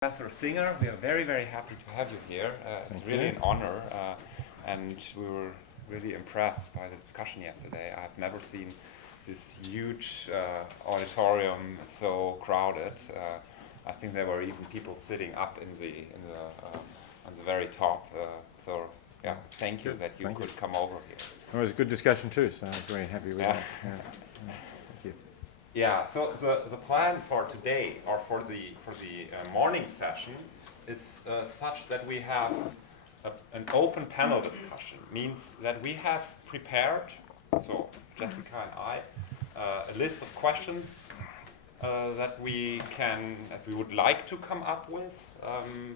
Professor Singer, we are very, very happy to have you here. It's really an honor, and we were really impressed by the discussion yesterday. I've never seen this huge auditorium so crowded. I think there were even people sitting up on the very top. So yeah, thank you that you could come over here. It was a good discussion too, so I was very happy with that. Yeah. Thank you. Yeah, so the plan for today, or for the morning session, is such that we have an open panel discussion. Means that we have prepared, so Jessica and I, a list of questions that we would like to come up with,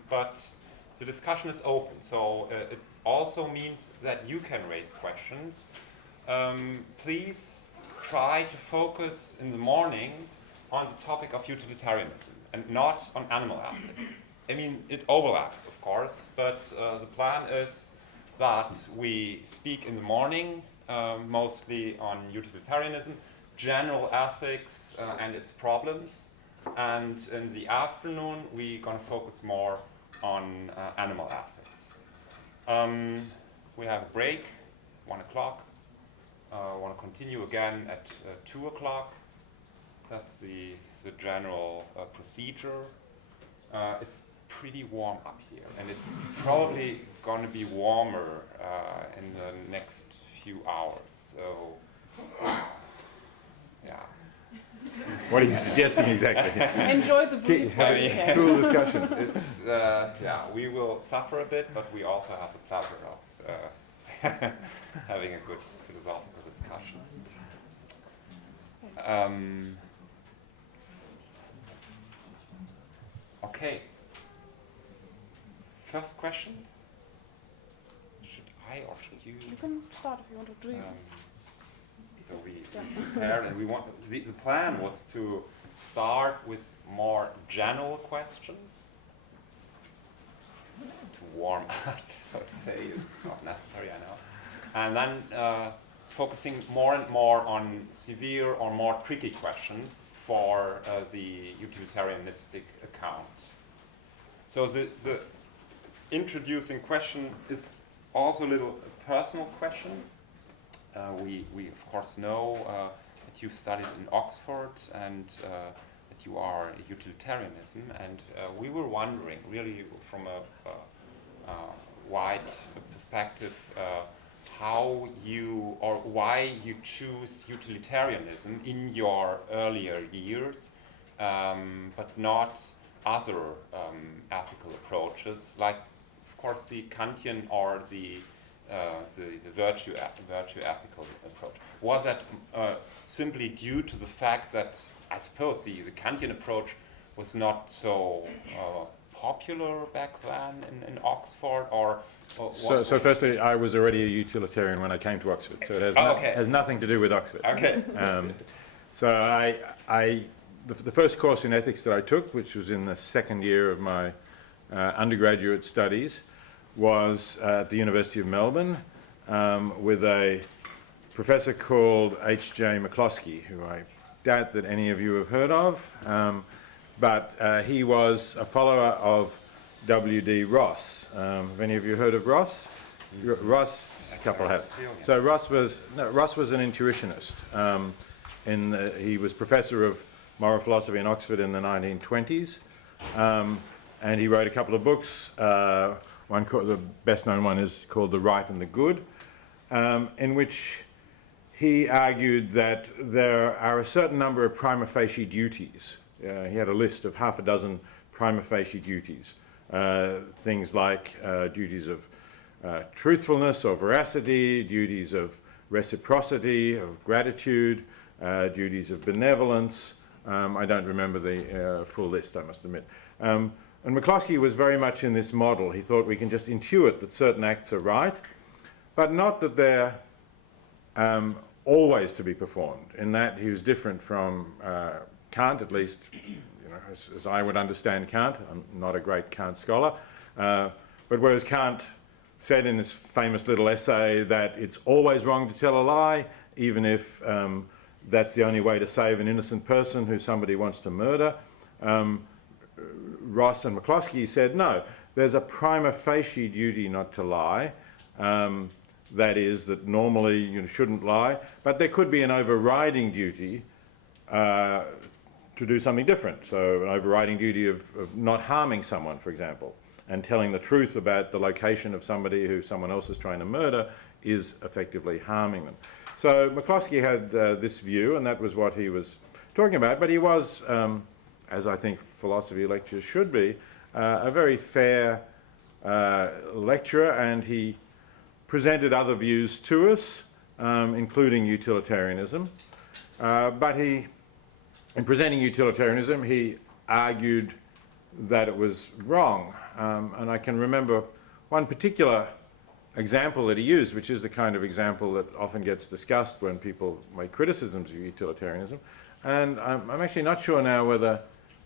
but the discussion is open. So it also means that you can raise questions. Please try to focus in the morning on the topic of utilitarianism and not on animal ethics. I mean, it overlaps, of course, but the plan is that we speak in the morning mostly on utilitarianism, general ethics and its problems, and in the afternoon we're going to focus more on animal ethics. We have a break, 1 o'clock. I want to continue again at 2 o'clock. That's the general procedure. It's pretty warm up here, and it's probably going to be warmer in the next few hours. So, yeah. What are you suggesting exactly? Enjoy the breeze while you can. Cool discussion. It's, we will suffer a bit, but we also have the pleasure of having a good philosophical discussion. Okay. First question. Should I or should you? You can start if you want to do it. So we prepared, and we want. The plan was to start with more general questions to warm up, so to say. It's not necessary, I know. And then focusing more and more on severe or more tricky questions for the utilitarianistic account. So the introducing question is also a little personal question. We of course know that you've studied in Oxford and that you are a utilitarianism, and we were wondering, really from a wide perspective, how you or why you choose utilitarianism in your earlier years, but not other ethical approaches, like of course the Kantian or the virtue ethical approach. Was that simply due to the fact that I suppose the Kantian approach was not so popular back then in Oxford, or so firstly, I was already a utilitarian when I came to Oxford, so it has nothing to do with Oxford. Okay. So the first course in ethics that I took, which was in the second year of my undergraduate studies, was at the University of Melbourne with a professor called H.J. McCloskey, who I doubt that any of you have heard of, but he was a follower of W.D. Ross. Have any of you heard of Ross? Ross, a couple have. So Ross was an intuitionist. He was professor of moral philosophy in Oxford in the 1920s, and he wrote a couple of books. The best known one is called The Right and the Good, in which he argued that there are a certain number of prima facie duties. He had a list of half a dozen prima facie duties. Things like duties of truthfulness or veracity, duties of reciprocity, of gratitude, duties of benevolence. I don't remember the full list, I must admit. And McCloskey was very much in this model. He thought we can just intuit that certain acts are right, but not that they're always to be performed. In that he was different from Kant, at least as I would understand Kant. I'm not a great Kant scholar, but whereas Kant said in his famous little essay that it's always wrong to tell a lie, even if that's the only way to save an innocent person who somebody wants to murder, Ross and McCloskey said, no, there's a prima facie duty not to lie. That is, that normally you shouldn't lie, but there could be an overriding duty to do something different. So an overriding duty of not harming someone, for example, and telling the truth about the location of somebody who someone else is trying to murder is effectively harming them. So McCloskey had this view, and that was what he was talking about, but he was, as I think philosophy lectures should be, a very fair lecturer, and he presented other views to us, including utilitarianism. But in presenting utilitarianism, he argued that it was wrong. And I can remember one particular example that he used, which is the kind of example that often gets discussed when people make criticisms of utilitarianism. And I'm actually not sure now whether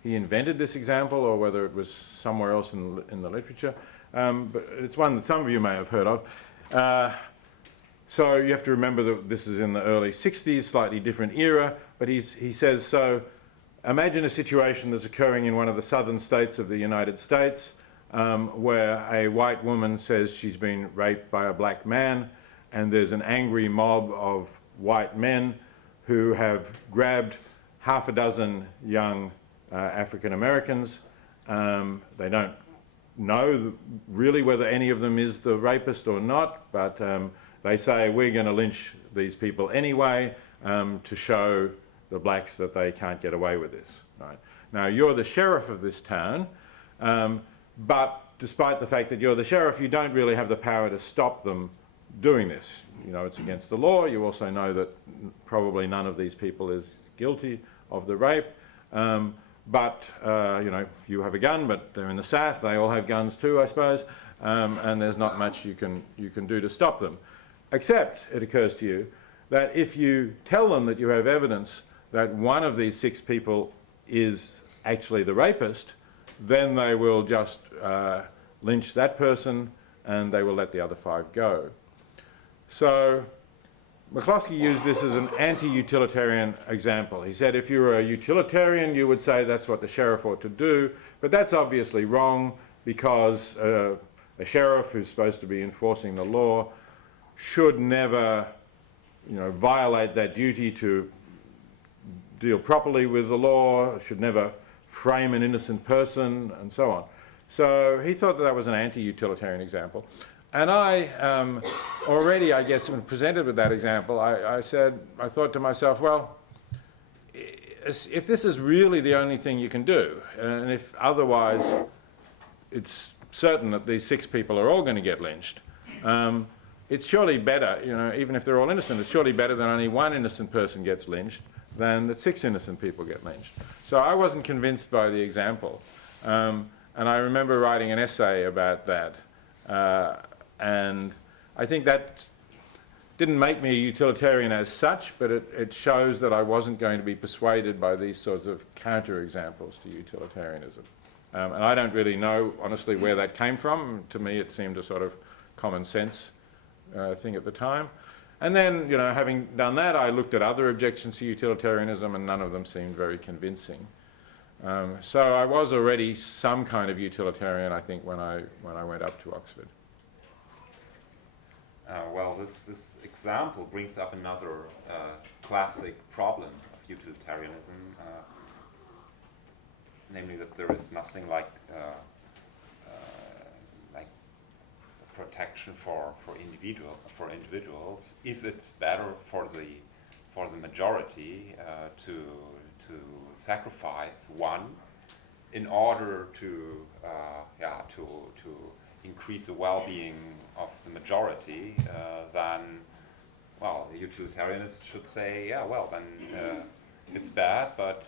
he invented this example or whether it was somewhere else in the literature. But it's one that some of you may have heard of. So you have to remember that this is in the early 60s, slightly different era, but he says, so imagine a situation that's occurring in one of the southern states of the United States where a white woman says she's been raped by a black man, and there's an angry mob of white men who have grabbed half a dozen young African Americans. They don't know really whether any of them is the rapist or not, but they say we're going to lynch these people anyway to show the blacks that they can't get away with this. Right? Now, you're the sheriff of this town, but despite the fact that you're the sheriff, you don't really have the power to stop them doing this. You know, it's against the law. You also know that probably none of these people is guilty of the rape. But, you know, you have a gun, but they're in the South. They all have guns too, I suppose. And there's not much you can do to stop them. Except, it occurs to you, that if you tell them that you have evidence that one of these 6 people is actually the rapist, then they will just lynch that person and they will let the other 5 go. So McCloskey used this as an anti-utilitarian example. He said if you were a utilitarian, you would say that's what the sheriff ought to do, but that's obviously wrong because a sheriff who's supposed to be enforcing the law should never, you know, violate that duty to deal properly with the law, should never frame an innocent person, and so on. So he thought that was an anti-utilitarian example. And I already, I guess, when presented with that example, I thought to myself, well, if this is really the only thing you can do, and if otherwise it's certain that these 6 people are all going to get lynched, it's surely better, you know, even if they're all innocent, it's surely better that only 1 innocent person gets lynched than that 6 innocent people get lynched. So I wasn't convinced by the example. And I remember writing an essay about that. And I think that didn't make me a utilitarian as such, but it shows that I wasn't going to be persuaded by these sorts of counter-examples to utilitarianism. And I don't really know, honestly, where that came from. To me, it seemed a sort of common sense thing at the time. And then, you know, having done that, I looked at other objections to utilitarianism, and none of them seemed very convincing. So I was already some kind of utilitarian, I think, when I went up to Oxford. Well, this example brings up another classic problem of utilitarianism, namely that there is nothing like protection for individuals if it's better for the majority to sacrifice one in order to increase the well-being of the majority, then, well, the utilitarianist should say, yeah, well, then it's bad, but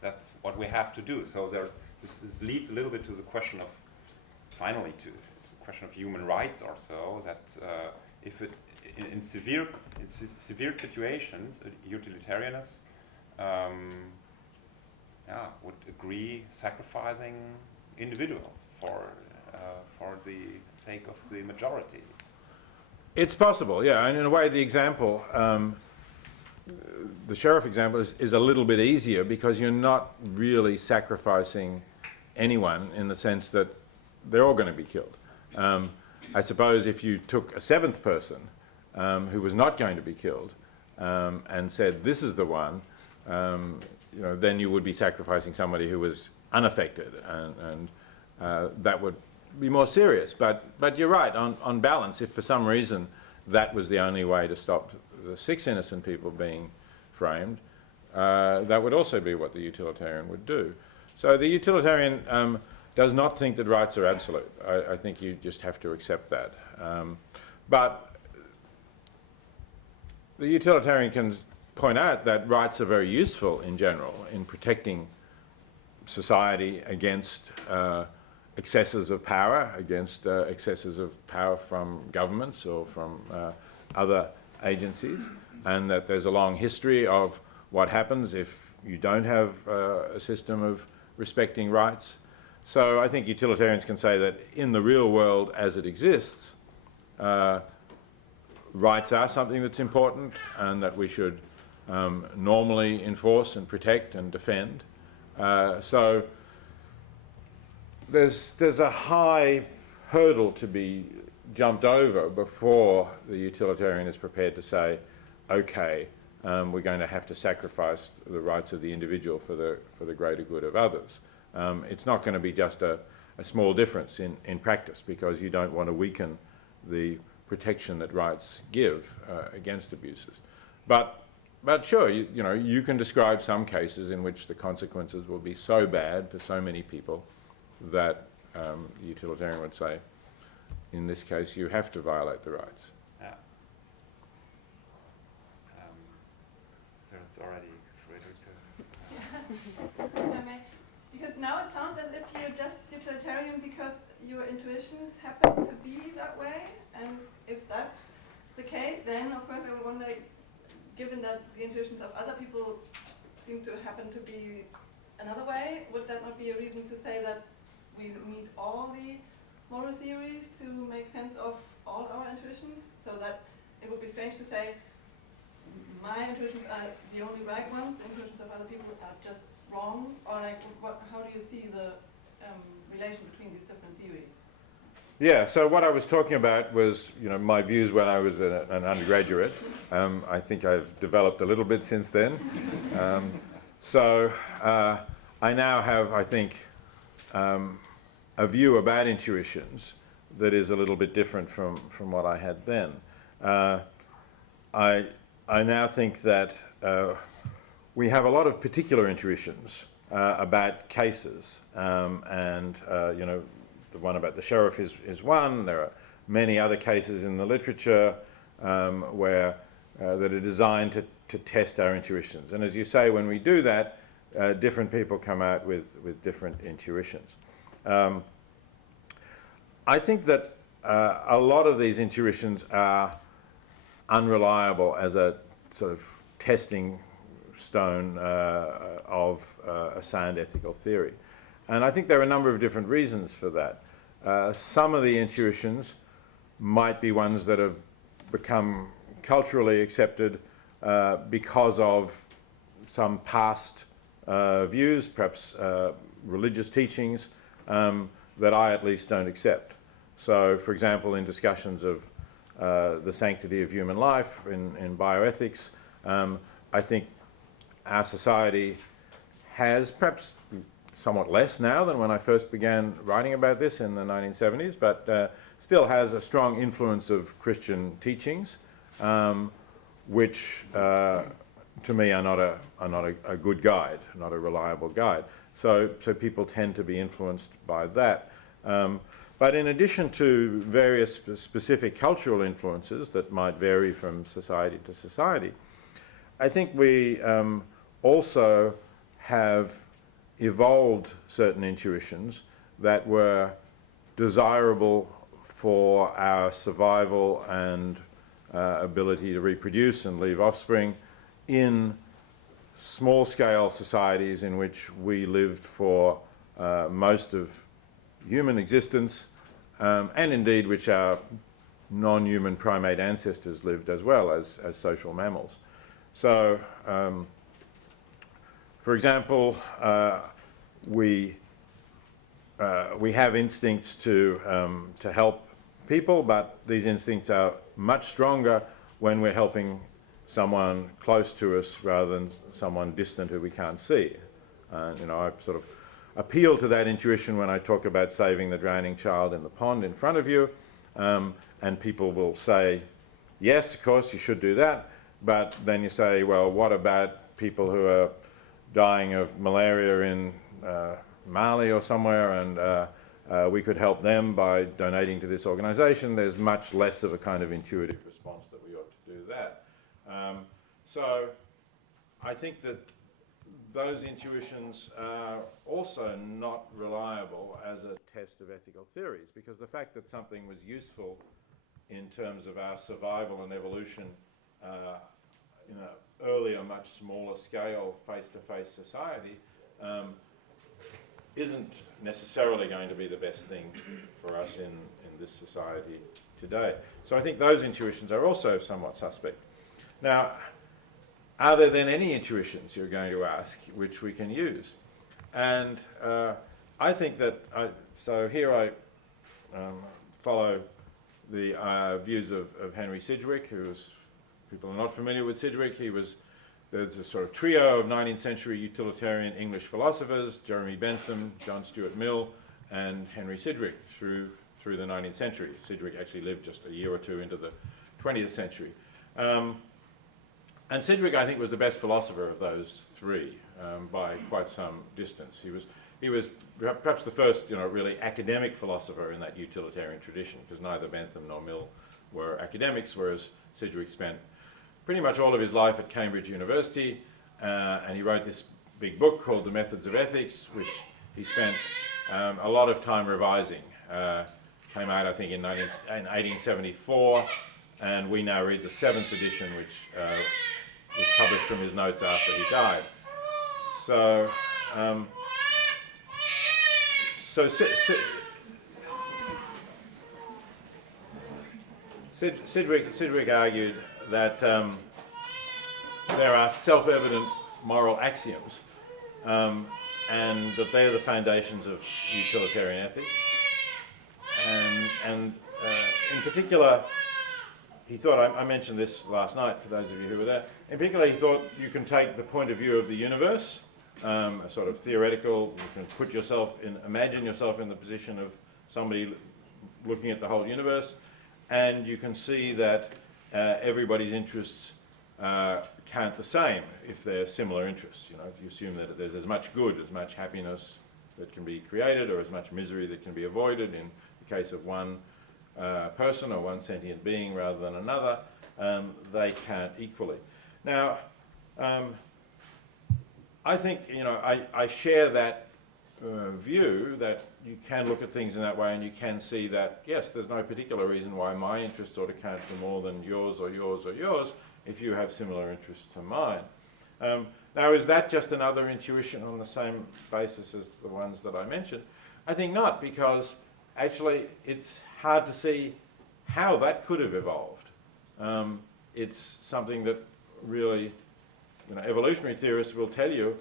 that's what we have to do. So this leads a little bit to the question of, finally, to the question of human rights or so, that if it, in severe situations, utilitarianists would agree sacrificing individuals for the sake of the majority. It's possible, yeah, and in a way the example, the sheriff example is a little bit easier because you're not really sacrificing anyone in the sense that they're all going to be killed. I suppose if you took a seventh person who was not going to be killed and said, this is the one, then you would be sacrificing somebody who was unaffected, and that would be more serious. But you're right, on balance, if for some reason that was the only way to stop the 6 innocent people being framed, that would also be what the utilitarian would do. So the utilitarian does not think that rights are absolute. I think you just have to accept that. But the utilitarian can point out that rights are very useful in general in protecting society against excesses of power, against excesses of power from governments or from other agencies, and that there's a long history of what happens if you don't have a system of respecting rights. So I think utilitarians can say that in the real world as it exists, rights are something that's important and that we should normally enforce and protect and defend. So there's a high hurdle to be jumped over before the utilitarian is prepared to say, okay, we're going to have to sacrifice the rights of the individual for the greater good of others. It's not going to be just a small difference in practice, because you don't want to weaken the protection that rights give against abuses. But sure, you can describe some cases in which the consequences will be so bad for so many people that the utilitarian would say, in this case, you have to violate the rights. Yeah. There's already Frederick. Because now it sounds as if you're just utilitarian because your intuitions happen to be that way, and if that's the case, then of course I would wonder, given that the intuitions of other people seem to happen to be another way, would that not be a reason to say that we need all the moral theories to make sense of all our intuitions, so that it would be strange to say my intuitions are the only right ones, the intuitions of other people are just wrong, or like how do you see the relation between these different theories? Yeah, so what I was talking about was, my views when I was an undergraduate. I think I've developed a little bit since then. So I now have, I think, a view about intuitions that is a little bit different from what I had then. I now think that we have a lot of particular intuitions about cases, and the one about the sheriff is one. There are many other cases in the literature where that are designed to test our intuitions. And as you say, when we do that, different people come out with different intuitions. I think that a lot of these intuitions are unreliable as a sort of testing stone of a sound ethical theory. And I think there are a number of different reasons for that. Some of the intuitions might be ones that have become culturally accepted because of some past views, perhaps religious teachings, that I at least don't accept. So, for example, in discussions of the sanctity of human life in bioethics, I think our society has, perhaps somewhat less now than when I first began writing about this in the 1970s, but still has a strong influence of Christian teachings, which to me are not a good guide, not a reliable guide. So people tend to be influenced by that. But in addition to various specific cultural influences that might vary from society to society, I think we also have evolved certain intuitions that were desirable for our survival and ability to reproduce and leave offspring in small-scale societies in which we lived for most of human existence, and indeed which our non-human primate ancestors lived as well as social mammals. So, for example, we we have instincts to help people, but these instincts are much stronger when we're helping someone close to us rather than someone distant who we can't see. You know, I sort of appeal to that intuition when I talk about saving the drowning child in the pond in front of you, and people will say, yes, of course, you should do that, but then you say, well, what about people who are dying of malaria in Mali or somewhere, and we could help them by donating to this organization? There's much less of a kind of intuitive response that we ought to do that. So I think that those intuitions are also not reliable as a test of ethical theories, because the fact that something was useful in terms of our survival and evolution in an earlier, much smaller scale, face-to-face society isn't necessarily going to be the best thing for us in this society today. So I think those intuitions are also somewhat suspect. Now, are there then any intuitions, you're going to ask, which we can use? And I think that, so here I follow the views of Henry Sidgwick, who was, people are not familiar with Sidgwick, there's a sort of trio of 19th century utilitarian English philosophers, Jeremy Bentham, John Stuart Mill, and Henry Sidgwick through the 19th century. Sidgwick actually lived just a year or two into the 20th century. And Sidgwick, I think, was the best philosopher of those three by quite some distance. He was perhaps the first, really academic philosopher in that utilitarian tradition, because neither Bentham nor Mill were academics, whereas Sidgwick spent pretty much all of his life at Cambridge University, and he wrote this big book called The Methods of Ethics, which he spent a lot of time revising. Came out, I think, in 1874, and we now read the 7th edition, which was published from his notes after he died. So, Sidgwick argued that there are self-evident moral axioms, and that they are the foundations of utilitarian ethics. And in particular, he thought, I mentioned this last night for those of you who were there, in particular he thought you can take the point of view of the universe, a sort of theoretical, you can imagine yourself in the position of somebody looking at the whole universe, and you can see that everybody's interests count the same if they're similar interests. If you assume that there's as much good, as much happiness that can be created, or as much misery that can be avoided in the case of one person or one sentient being rather than another, they count equally. Now, I think, I share that view that you can look at things in that way, and you can see that, yes, there's no particular reason why my interests ought to count for more than yours or yours or yours if you have similar interests to mine. Now, is that just another intuition on the same basis as the ones that I mentioned? I think not, because actually it's hard to see how that could have evolved. It's something that really, evolutionary theorists will tell you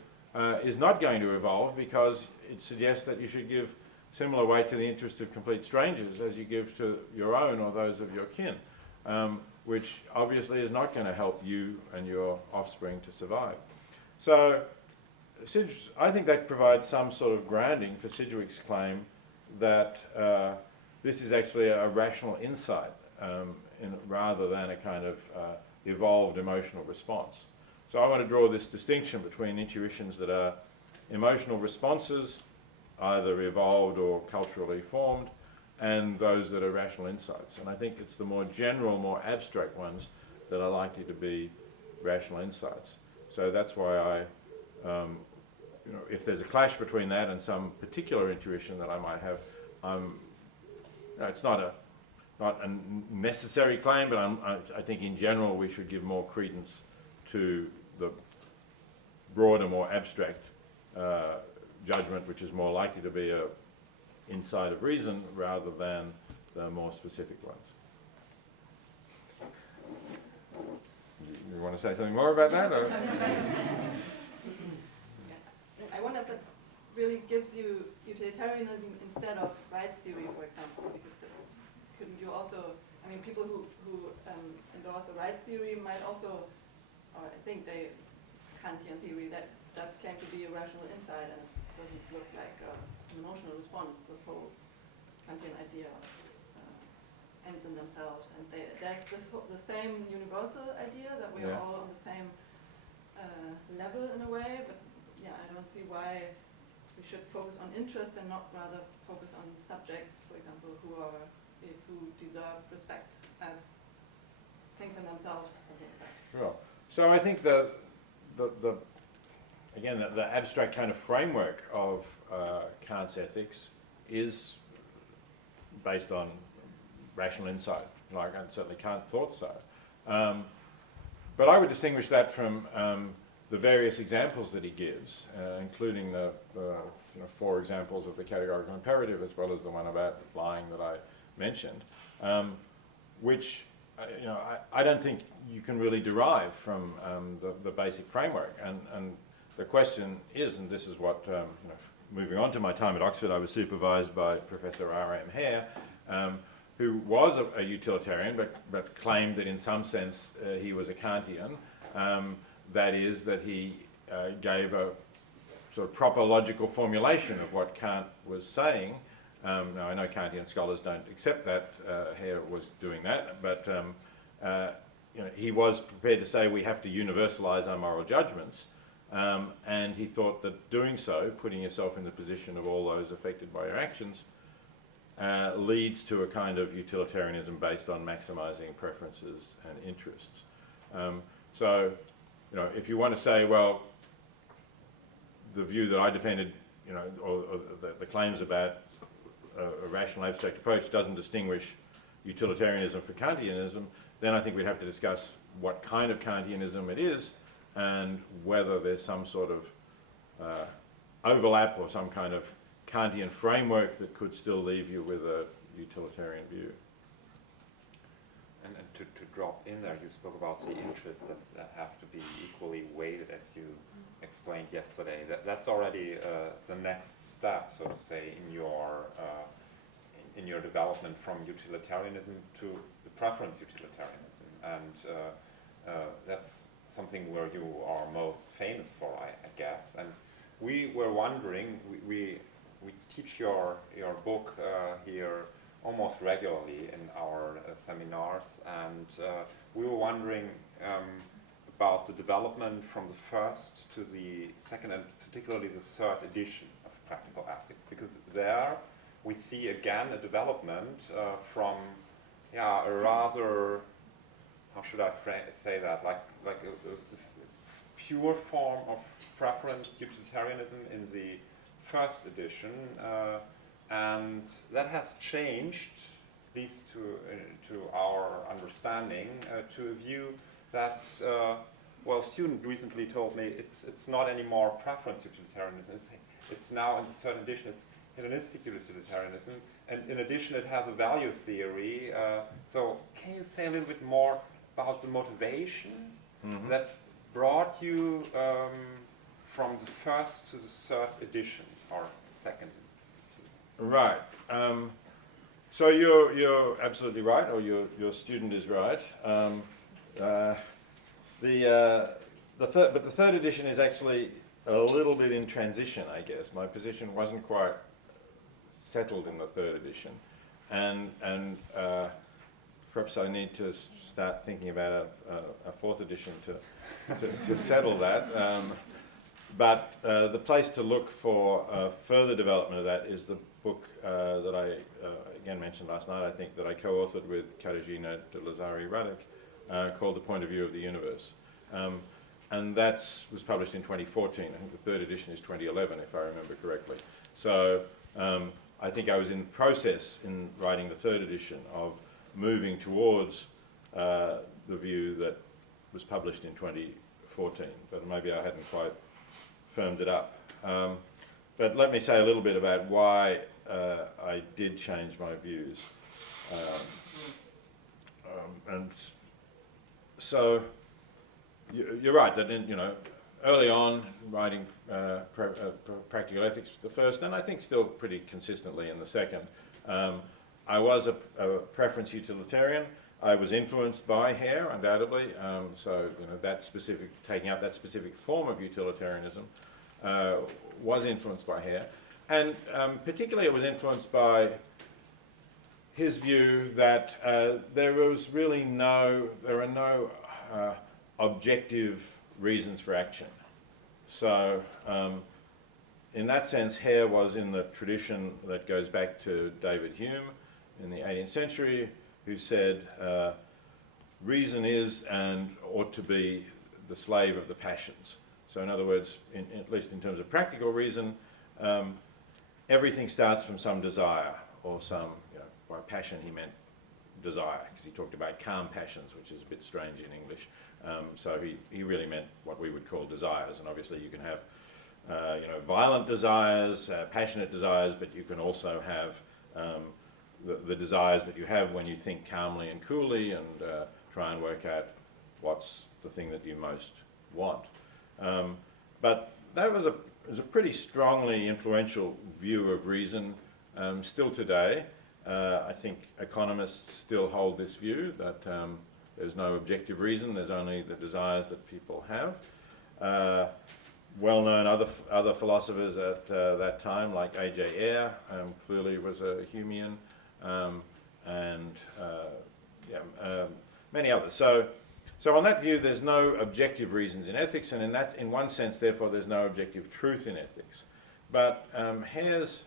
is not going to evolve, because it suggests that you should give similar weight to the interests of complete strangers as you give to your own or those of your kin, which obviously is not going to help you and your offspring to survive. So I think that provides some sort of grounding for Sidgwick's claim that this is actually a rational insight rather than a kind of evolved emotional response. So I want to draw this distinction between intuitions that are emotional responses, either evolved or culturally formed, and those that are rational insights. And I think it's the more general, more abstract ones that are likely to be rational insights. So that's why if there's a clash between that and some particular intuition that I might have, it's not a necessary claim, but I think in general we should give more credence to the broader, more abstract judgment, which is more likely to be an insight of reason rather than the more specific ones. You want to say something more about that? Or? I wonder if that really gives you utilitarianism instead of rights theory, for example, because couldn't you also, I mean, people who endorse a rights theory might also, or I think they, Kantian theory, that's claimed to be a rational insight, and it doesn't look like an emotional response, this whole Kantian idea of ends in themselves. And there's the same universal idea that we are all on the same level in a way, but yeah, I don't see why we should focus on interest and not rather focus on subjects, for example, who deserve respect as things in themselves, something like that. Sure. So I think again, the abstract kind of framework of Kant's ethics is based on rational insight. Like, and certainly Kant thought so. But I would distinguish that from the various examples that he gives, including the 4 examples of the categorical imperative, as well as the one about lying that I mentioned, which I don't think you can really derive from the basic framework. And the question is, and this is what, moving on to my time at Oxford, I was supervised by Professor Hare, who was a utilitarian, but claimed that in some sense he was a Kantian. That is, that he gave a sort of proper logical formulation of what Kant was saying. Now, I know Kantian scholars don't accept that. Hare was doing that, but he was prepared to say we have to universalize our moral judgments, and he thought that doing so, putting yourself in the position of all those affected by your actions, leads to a kind of utilitarianism based on maximizing preferences and interests. So, if you want to say, well, the view that I defended, or the claims about a rational abstract approach doesn't distinguish utilitarianism from Kantianism, then I think we'd have to discuss what kind of Kantianism it is and whether there's some sort of overlap or some kind of Kantian framework that could still leave you with a utilitarian view. And to drop in there, you spoke about the interests that have to be equally weighted, as you explained yesterday. That's already the next step, so to say, in your development from utilitarianism to the preference utilitarianism, and that's something where you are most famous for, I guess. And we were wondering, we teach your book here almost regularly in our seminars, and we were wondering about the development from the first to the second, and particularly the third edition of Practical Ethics, because there we see again a development from a rather, how should I say that, like a pure form of preference utilitarianism in the first edition, and that has changed, at least to our understanding, to a view that, a student recently told me it's not anymore preference utilitarianism. It's now in the third edition. It's hedonistic utilitarianism, and in addition, it has a value theory. So, can you say a little bit more about the motivation that brought you from the first to the third edition, or second? Right. So you're absolutely right, or your student is right. But the third edition is actually a little bit in transition, I guess. My position wasn't quite settled in the third edition, and perhaps I need to start thinking about a fourth edition to settle that. But the place to look for further development of that is the book that I again mentioned last night, I think, that I co-authored with Katarzyna de Lazari-Radek, called The Point of View of the Universe. And that was published in 2014. I think the third edition is 2011, if I remember correctly. So I think I was in process in writing the third edition of moving towards the view that was published in 2014, but maybe I hadn't quite firmed it up. But let me say a little bit about why I did change my views. And so you're right that early on, writing Practical Ethics the first, and I think still pretty consistently in the second, I was a preference utilitarian. I was influenced by Hare, undoubtedly, so that specific, taking out that specific form of utilitarianism was influenced by Hare. And particularly it was influenced by his view that there are no objective reasons for action. So in that sense, Hare was in the tradition that goes back to David Hume in the 18th century, who said reason is and ought to be the slave of the passions. So in other words, at least in terms of practical reason, everything starts from some desire or some, by passion he meant desire, because he talked about calm passions, which is a bit strange in English. So he really meant what we would call desires, and obviously you can have violent desires, passionate desires, but you can also have the desires that you have when you think calmly and coolly and try and work out what's the thing that you most want. But that was a pretty strongly influential view of reason still today. I think economists still hold this view that there's no objective reason, there's only the desires that people have. Well-known other philosophers at that time, like A.J. Hare, clearly was a Humean, and many others. So on that view, there's no objective reasons in ethics, and in one sense, therefore, there's no objective truth in ethics. But Hare's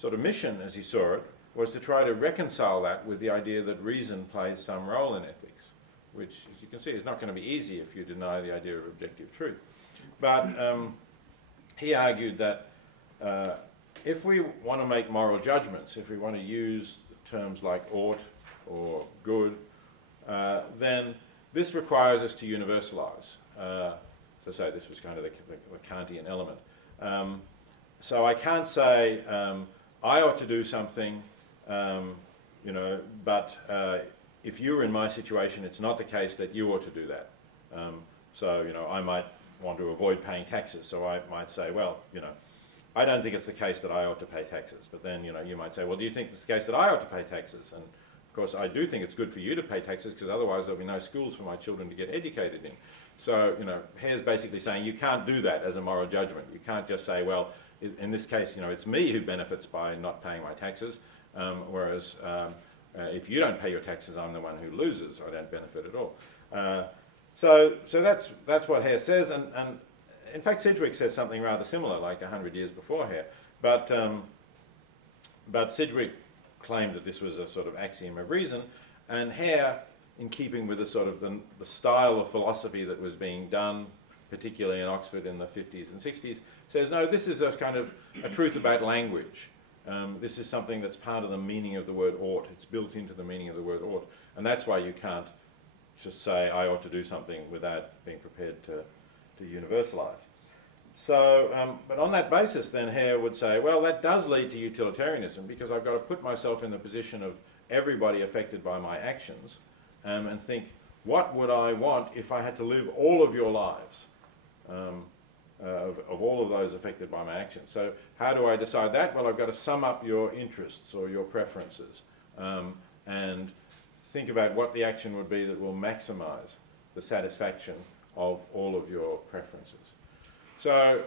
sort of mission, as he saw it, was to try to reconcile that with the idea that reason plays some role in ethics, which, as you can see, is not going to be easy if you deny the idea of objective truth. But he argued that if we want to make moral judgments, if we want to use terms like ought or good, then this requires us to universalize. So say this was kind of the Kantian element. So I can't say I ought to do something, but if you were in my situation, it's not the case that you ought to do that. So I might want to avoid paying taxes, so I might say, well, I don't think it's the case that I ought to pay taxes. But then, you might say, well, do you think it's the case that I ought to pay taxes? And of course, I do think it's good for you to pay taxes, because otherwise there'll be no schools for my children to get educated in. So, Hare's basically saying you can't do that as a moral judgment. You can't just say, well, in this case, it's me who benefits by not paying my taxes, whereas if you don't pay your taxes, I'm the one who loses. I don't benefit at all. So that's what Hare says, and in fact Sidgwick says something rather similar, like 100 years before Hare. But Sidgwick claimed that this was a sort of axiom of reason, and Hare, in keeping with the sort of the style of philosophy that was being done, particularly in Oxford in the 50s and 60s, says, no, this is a kind of a truth about language. This is something that's part of the meaning of the word ought. It's built into the meaning of the word ought, and that's why you can't just say I ought to do something without being prepared to universalize. So, but on that basis, then Hare would say, well, that does lead to utilitarianism, because I've got to put myself in the position of everybody affected by my actions, and think, what would I want if I had to live all of your lives, of all of those affected by my actions? So how do I decide that? Well, I've got to sum up your interests or your preferences, and think about what the action would be that will maximize the satisfaction of all of your preferences. So,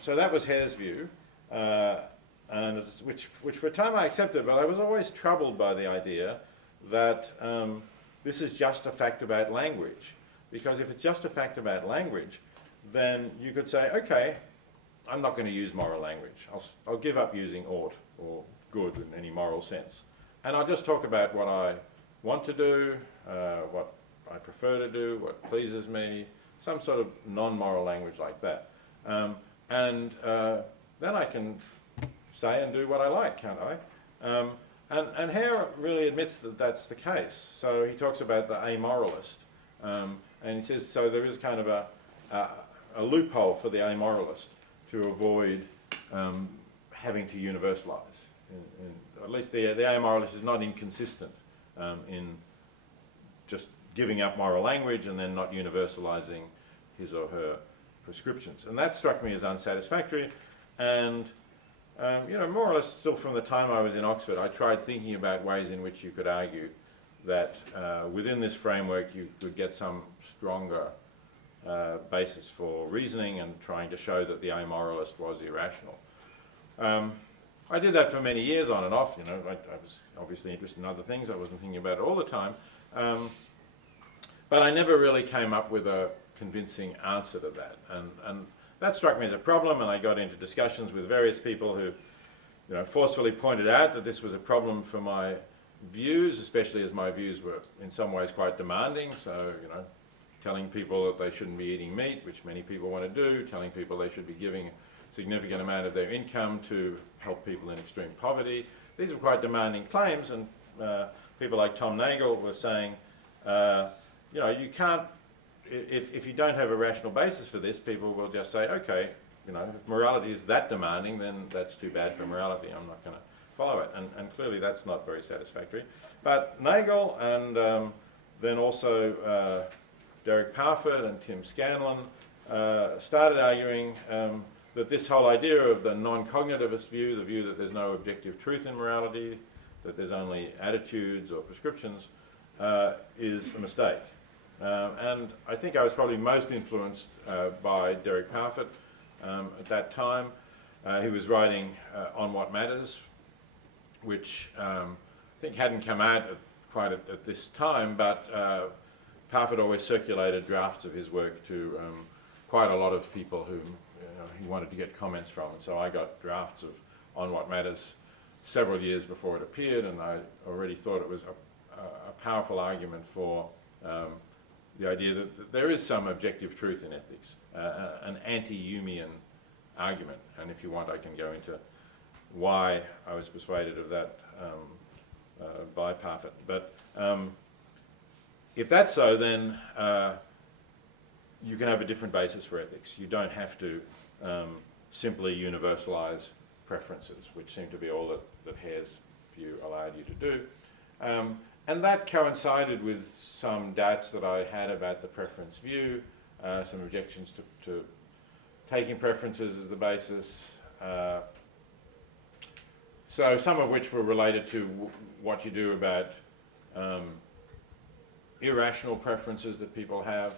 so that was Hare's view, and which for a time I accepted, but I was always troubled by the idea that this is just a fact about language. Because if it's just a fact about language, then you could say, okay, I'm not going to use moral language. I'll give up using ought or good in any moral sense. And I'll just talk about what I want to do, what I prefer to do, what pleases me, some sort of non-moral language like that. And then I can say and do what I like, can't I? And Hare really admits that that's the case. So he talks about the amoralist. And he says, so there is kind of a loophole for the amoralist to avoid having to universalize. At least the amoralist is not inconsistent in just giving up moral language and then not universalizing his or her prescriptions. And that struck me as unsatisfactory, and more or less still from the time I was in Oxford, I tried thinking about ways in which you could argue that within this framework you could get some stronger basis for reasoning and trying to show that the amoralist was irrational. I did that for many years on and off. I was obviously interested in other things. I wasn't thinking about it all the time. But I never really came up with a convincing answer to that. And that struck me as a problem, and I got into discussions with various people who forcefully pointed out that this was a problem for my views, especially as my views were in some ways quite demanding. So, telling people that they shouldn't be eating meat, which many people want to do, telling people they should be giving a significant amount of their income to help people in extreme poverty. These were quite demanding claims, and people like Tom Nagel were saying, you can't, if you don't have a rational basis for this, people will just say, okay, if morality is that demanding, then that's too bad for morality, I'm not going to follow it. And clearly that's not very satisfactory. But Nagel and then also Derek Parford and Tim Scanlon started arguing that this whole idea of the non-cognitivist view, the view that there's no objective truth in morality, that there's only attitudes or prescriptions, is a mistake. And I think I was probably most influenced by Derek Parford at that time. He was writing On What Matters, which I think hadn't come out quite at this time, but Parford always circulated drafts of his work to quite a lot of people who he wanted to get comments from. And so I got drafts of On What Matters several years before it appeared, and I already thought it was a powerful argument for the idea that there is some objective truth in ethics, an anti-Humean argument. And if you want, I can go into why I was persuaded of that by Parford. But if that's so, then you can have a different basis for ethics. You don't have to simply universalize preferences, which seem to be all that Hare's view allowed you to do. And that coincided with some doubts that I had about the preference view, some objections to taking preferences as the basis. So some of which were related to what you do about irrational preferences that people have.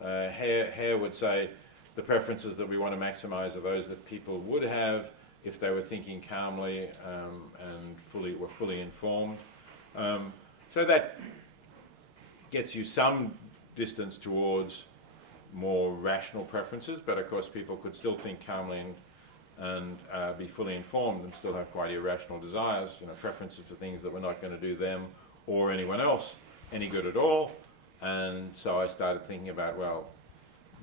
Hare would say the preferences that we want to maximize are those that people would have if they were thinking calmly and were fully informed. So that gets you some distance towards more rational preferences, but of course people could still think calmly and be fully informed and still have quite irrational desires, preferences for things that were not going to do them or anyone else any good at all. And so I started thinking about, well,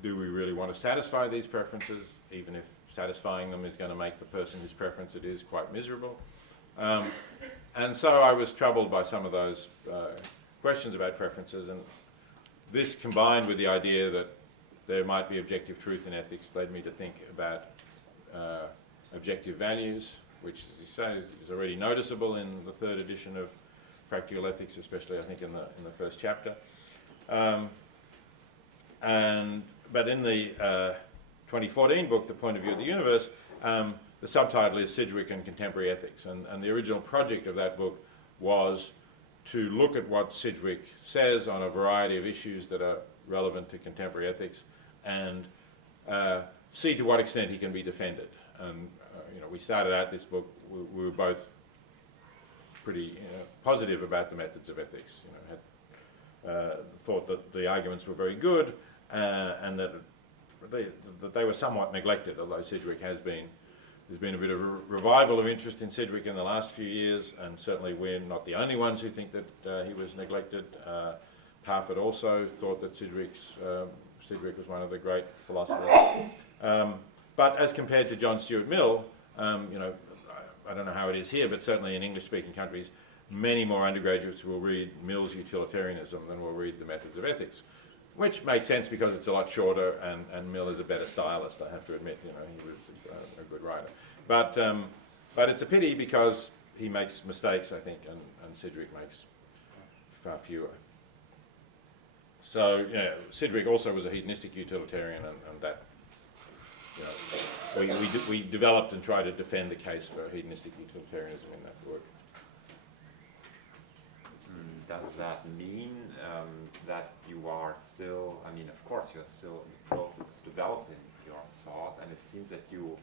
do we really want to satisfy these preferences, even if satisfying them is going to make the person whose preference it is quite miserable? And so I was troubled by some of those questions about preferences, and this combined with the idea that there might be objective truth in ethics led me to think about objective values, which, as you say, is already noticeable in the third edition of Practical Ethics, especially I think in the first chapter. But in the 2014 book, The Point of View of the Universe, the subtitle is Sidgwick and Contemporary Ethics, and the original project of that book was to look at what Sidgwick says on a variety of issues that are relevant to contemporary ethics and see to what extent he can be defended. And we started out this book, we were both pretty positive about the methods of ethics, had thought that the arguments were very good and that they were somewhat neglected, although Sidgwick there's been a bit of a revival of interest in Sidgwick in the last few years, and certainly we're not the only ones who think that he was neglected. Parford also thought that Sidgwick was one of the great philosophers. But as compared to John Stuart Mill, I don't know how it is here, but certainly in English-speaking countries, many more undergraduates will read Mill's Utilitarianism than will read the Methods of Ethics, which makes sense because it's a lot shorter and Mill is a better stylist, I have to admit. He was a good writer. But it's a pity because he makes mistakes, I think, and Sidgwick makes far fewer. So, Sidgwick also was a hedonistic utilitarian, and that you know, we developed and tried to defend the case for hedonistic utilitarianism in that work. Does that mean that you are still, I mean, of course, you're still in the process of developing your thought, and it seems that you're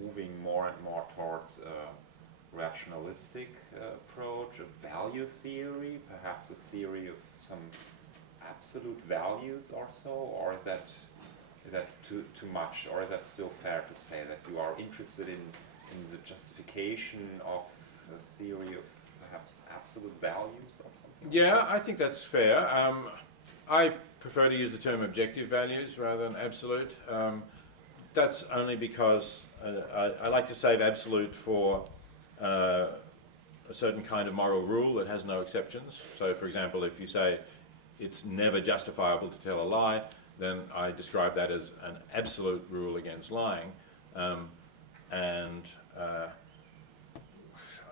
moving more and more towards a rationalistic approach, a value theory, perhaps a theory of some absolute values or so, or is that too much, or is that still fair to say that you are interested in the justification of a theory of perhaps absolute values or something? Yeah, I think that's fair. I prefer to use the term objective values rather than absolute. That's only because I like to save absolute for a certain kind of moral rule that has no exceptions. So, for example, if you say it's never justifiable to tell a lie, then I describe that as an absolute rule against lying. And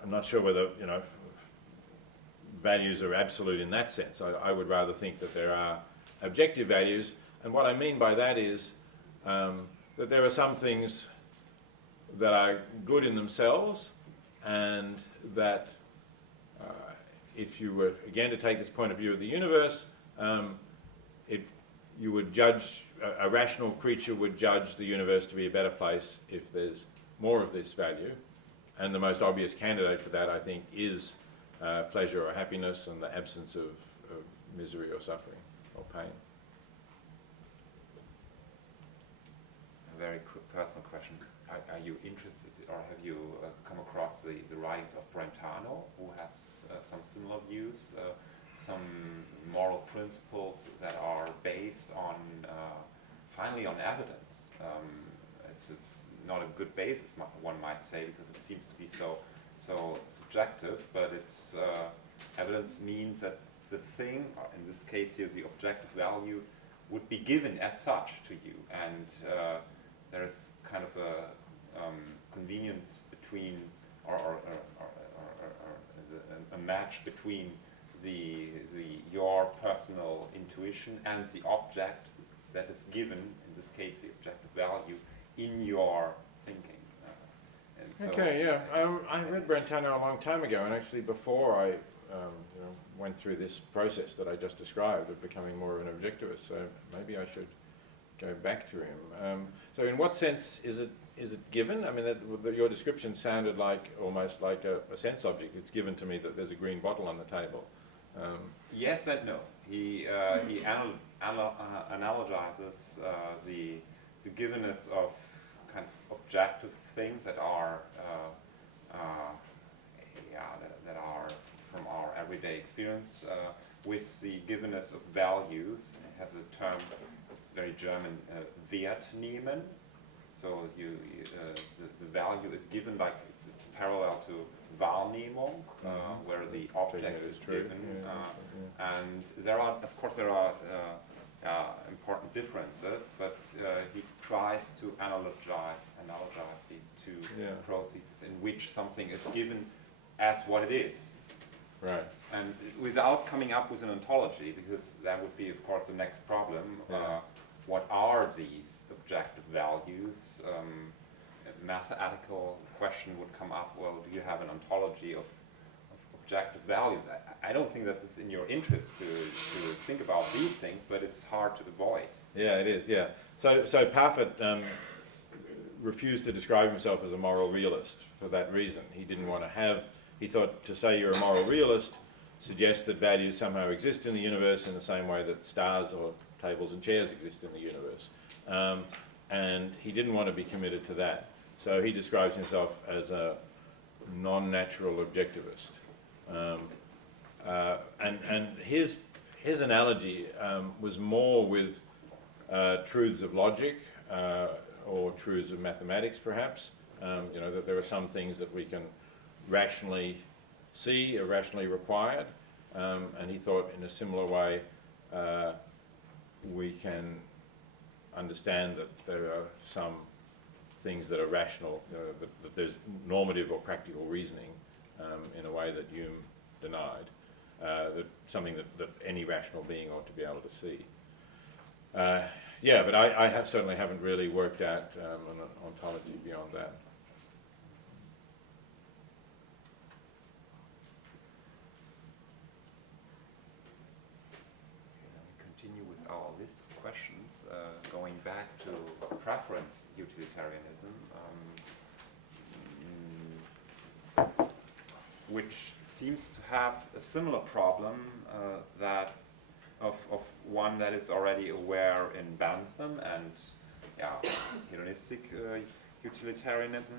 I'm not sure whether, you know, values are absolute in that sense. I would rather think that there are objective values, and what I mean by that is that there are some things that are good in themselves, and that if you were, again, to take this point of view of the universe, you would judge, a rational creature would judge the universe to be a better place if there's more of this value, and the most obvious candidate for that, I think, is pleasure or happiness and the absence of misery or suffering or pain. A very quick personal question. Are you interested, or have you come across the writings of Brentano, who has some similar views, some moral principles that are based on, finally, on evidence? It's not a good basis, one might say, because it seems to be so subjective, but it's evidence means that the thing, or in this case here, the objective value, would be given as such to you, and there's kind of a convenience between, or a match between your personal intuition and the object that is given, in this case the objective value, in your thinking. So Okay, yeah. I read Brentano a long time ago, and actually before I went through this process that I just described of becoming more of an objectivist, so maybe I should go back to him. So in what sense is it given? I mean, your description sounded like almost like a sense object. It's given to me that there's a green bottle on the table. Yes and no. He analogizes the givenness of kind of objective things that are that are from our everyday experience with the givenness of values. It has a term, it's very German, Wertnehmen. So the value is given like it's parallel to Wahrnehmung, where the object is given. And there are, of course, important differences, but he tries to analogize these two processes in which something is given as what it is. Right. And without coming up with an ontology, because that would be, of course, the next problem. What are these objective values? A mathematical question would come up, well, do you have an ontology of objective values? I don't think that it's in your interest to think about these things, but it's hard to avoid. Yeah, it is, yeah. So Parfit refused to describe himself as a moral realist for that reason. He didn't want to have, he thought to say you're a moral realist suggests that values somehow exist in the universe in the same way that stars or tables and chairs exist in the universe. And he didn't want to be committed to that. So he describes himself as a non-natural objectivist. And his analogy was more with truths of logic or truths of mathematics, perhaps. That there are some things that we can rationally see, are rationally required, and he thought in a similar way we can understand that there are some things that are rational, that there's normative or practical reasoning in a way that Hume denied, that something that any rational being ought to be able to see. Yeah, but I certainly haven't really worked out an ontology beyond that. Continue with our list of questions, going back to preference utilitarianism, which seems to have a similar problem that of one that is already aware in Bentham and hedonistic utilitarianism,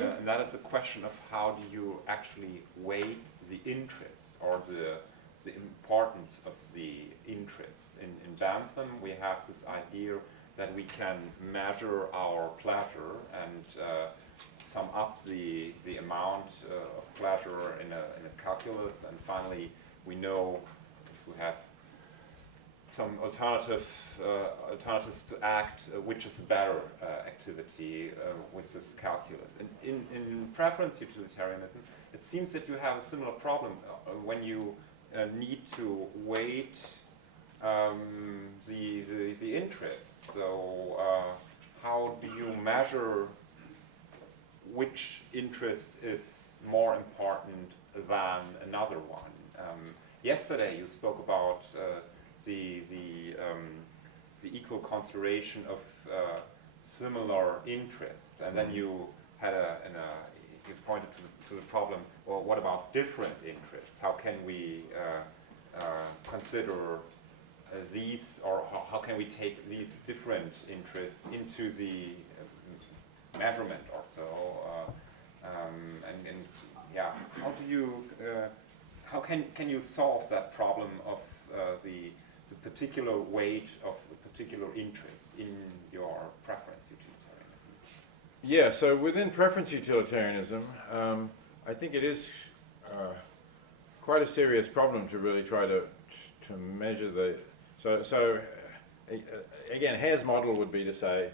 and that is a question of how do you actually weight the interest or the importance of the interest. In Bentham, we have this idea that we can measure our pleasure and sum up the amount of pleasure in a calculus, and finally we know if we have some alternatives to act, which is a better activity with this calculus. And in preference utilitarianism, it seems that you have a similar problem when you need to weight the interest. So how do you measure which interest is more important than another one? Yesterday you spoke about the equal consideration of similar interests, and then you had you pointed to the problem. Well, what about different interests? How can we consider these, or how can we take these different interests into the measurement or so? How do you how can you solve that problem of the particular weight of a particular interest in your preference utilitarianism? Yeah, so within preference utilitarianism, I think it is quite a serious problem to really try to measure the... So again, Hare's model would be to say,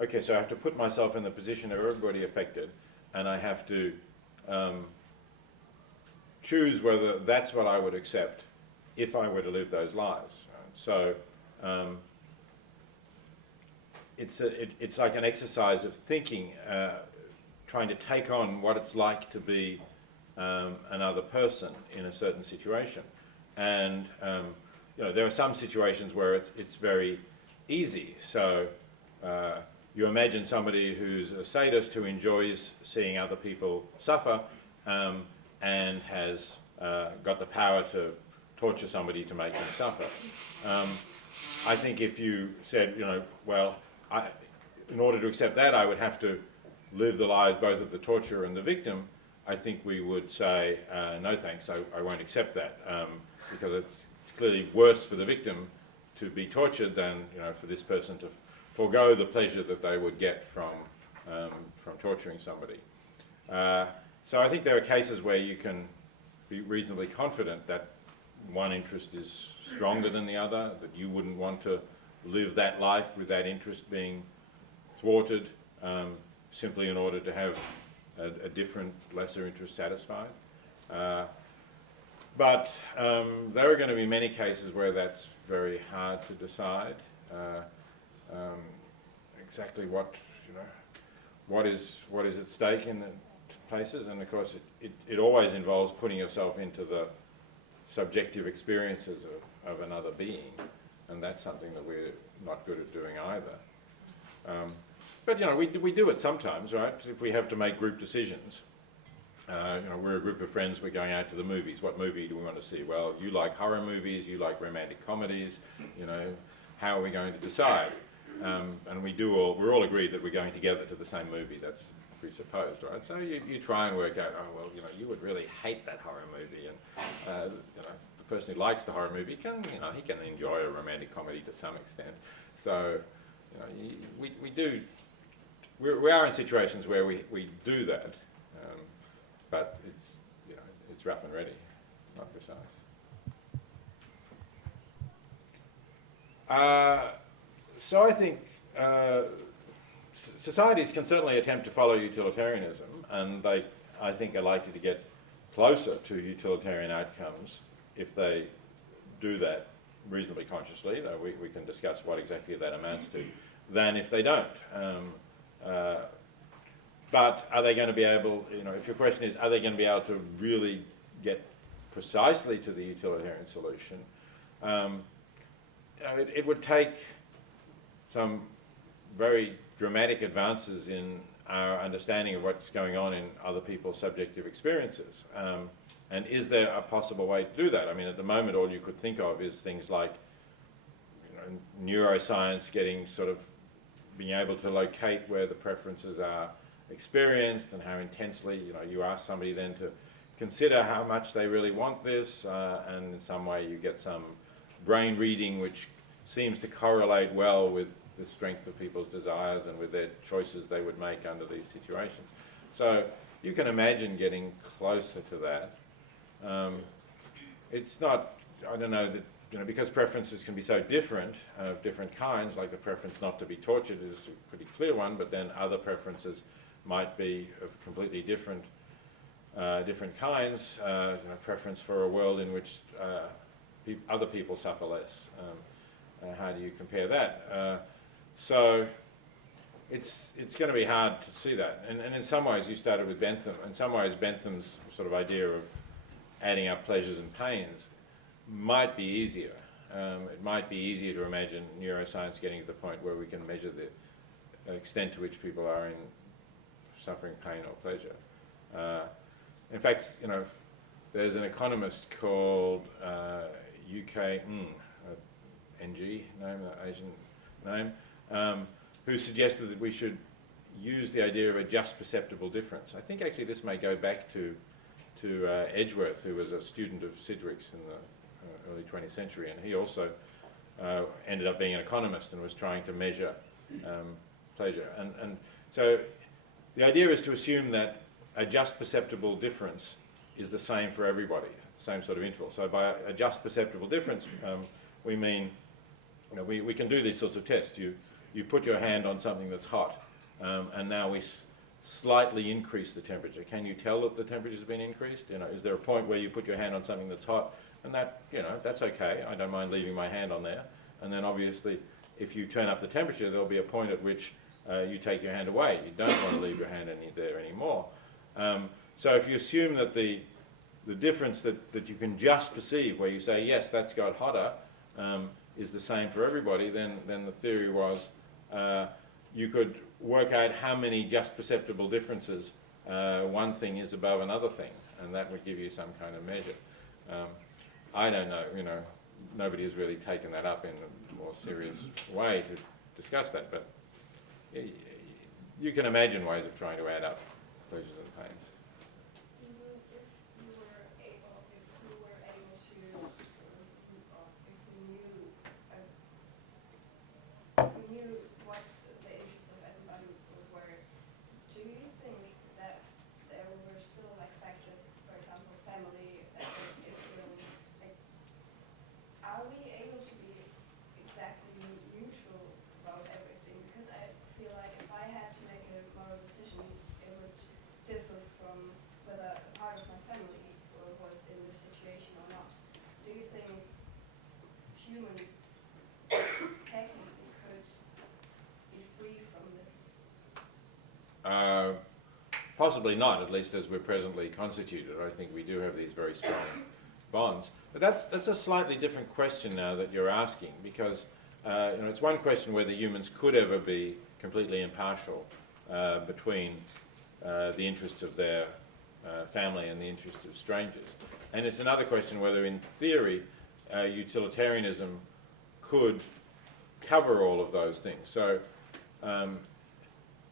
okay, so I have to put myself in the position of everybody affected, and I have to choose whether that's what I would accept if I were to live those lives. So it's like an exercise of thinking, trying to take on what it's like to be another person in a certain situation. And there are some situations where it's very easy. So you imagine somebody who's a sadist who enjoys seeing other people suffer and has got the power to torture somebody to make them suffer. I think if you said, well, in order to accept that, I would have to live the lives both of the torturer and the victim, I think we would say, no thanks, I won't accept that, because it's clearly worse for the victim to be tortured than for this person to forego the pleasure that they would get from torturing somebody. So I think there are cases where you can be reasonably confident that one interest is stronger than the other, that you wouldn't want to live that life with that interest being thwarted simply in order to have a different, lesser interest satisfied. But there are going to be many cases where that's very hard to decide exactly what is at stake in the places, and of course it always involves putting yourself into the subjective experiences of another being, and that's something that we're not good at doing either. But we do it sometimes, right? If we have to make group decisions, we're a group of friends, we're going out to the movies. What movie do we want to see? Well, you like horror movies, you like romantic comedies, how are we going to decide? And we're all agreed that we're going together to the same movie. That's presupposed, right? So you try and work out, oh, well, you would really hate that horror movie, and the person who likes the horror movie he can enjoy a romantic comedy to some extent. So we are in situations where we do that, but it's rough and ready. It's not precise. So I think societies can certainly attempt to follow utilitarianism, and they, I think, are likely to get closer to utilitarian outcomes if they do that reasonably consciously, though we can discuss what exactly that amounts to, than if they don't. But are they going to be able, if your question is, are they going to be able to really get precisely to the utilitarian solution, it would take some very dramatic advances in our understanding of what's going on in other people's subjective experiences. And is there a possible way to do that? I mean, at the moment, all you could think of is things like neuroscience getting being able to locate where the preferences are experienced and how intensely, you ask somebody then to consider how much they really want this, and in some way you get some brain reading which seems to correlate well with the strength of people's desires and with their choices they would make under these situations. So you can imagine getting closer to that. It's not, I don't know, that because preferences can be so different, of different kinds, like the preference not to be tortured is a pretty clear one, but then other preferences might be of completely different kinds. Preference for a world in which other people suffer less. How do you compare that? So it's going to be hard to see that. And in some ways, you started with Bentham. In some ways, Bentham's idea of adding up pleasures and pains might be easier. It might be easier to imagine neuroscience getting to the point where we can measure the extent to which people are in suffering pain or pleasure. In fact, there's an economist called UK NG name, Asian name, who suggested that we should use the idea of a just perceptible difference. I think actually this may go back to Edgeworth, who was a student of Sidgwick's in the early 20th century, and he also ended up being an economist and was trying to measure pleasure. And so the idea is to assume that a just perceptible difference is the same for everybody, same sort of interval. So by a just perceptible difference, we mean, we can do these sorts of tests. You put your hand on something that's hot, and now we slightly increase the temperature. Can you tell that the temperature has been increased? Is there a point where you put your hand on something that's hot, and that, that's okay. I don't mind leaving my hand on there. And then obviously, if you turn up the temperature, there'll be a point at which you take your hand away. You don't want to leave your hand there anymore. So if you assume that the difference that you can just perceive, where you say, yes, that's got hotter, is the same for everybody, then the theory was you could work out how many just perceptible differences one thing is above another thing, and that would give you some kind of measure. I don't know, nobody has really taken that up in a more serious way to discuss that, but you can imagine ways of trying to add up pleasures and pains. Possibly not, at least as we're presently constituted. I think we do have these very strong bonds. But that's a slightly different question now that you're asking, because it's one question whether humans could ever be completely impartial between the interests of their family and the interests of strangers. And it's another question whether, in theory, utilitarianism could cover all of those things. So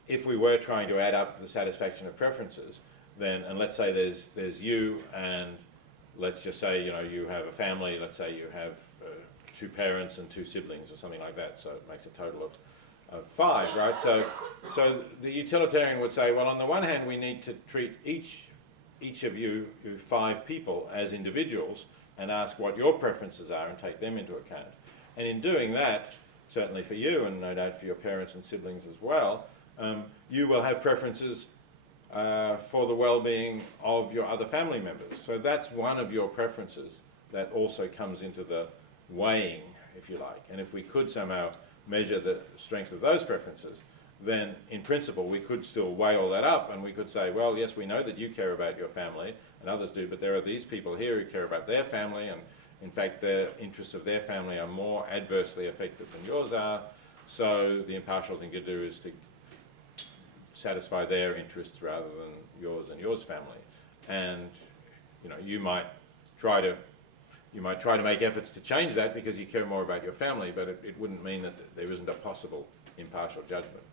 if we were trying to add up the satisfaction of preferences, then, and let's say there's you, and let's just say you have a family, let's say you have 2 parents and 2 siblings or something like that, so it makes a total of 5, right? So the utilitarian would say, well, on the one hand, we need to treat each of you 5 people as individuals and ask what your preferences are and take them into account. And in doing that, certainly for you, and no doubt for your parents and siblings as well, you will have preferences for the well-being of your other family members. So that's one of your preferences that also comes into the weighing, if you like, and if we could somehow measure the strength of those preferences, then in principle we could still weigh all that up, and we could say, well, yes, we know that you care about your family and others do, but there are these people here who care about their family, and in fact the interests of their family are more adversely affected than yours are, so the impartial thing to do is to satisfy their interests rather than yours and yours family. And you might try to make efforts to change that because you care more about your family, but it wouldn't mean that there isn't a possible impartial judgment.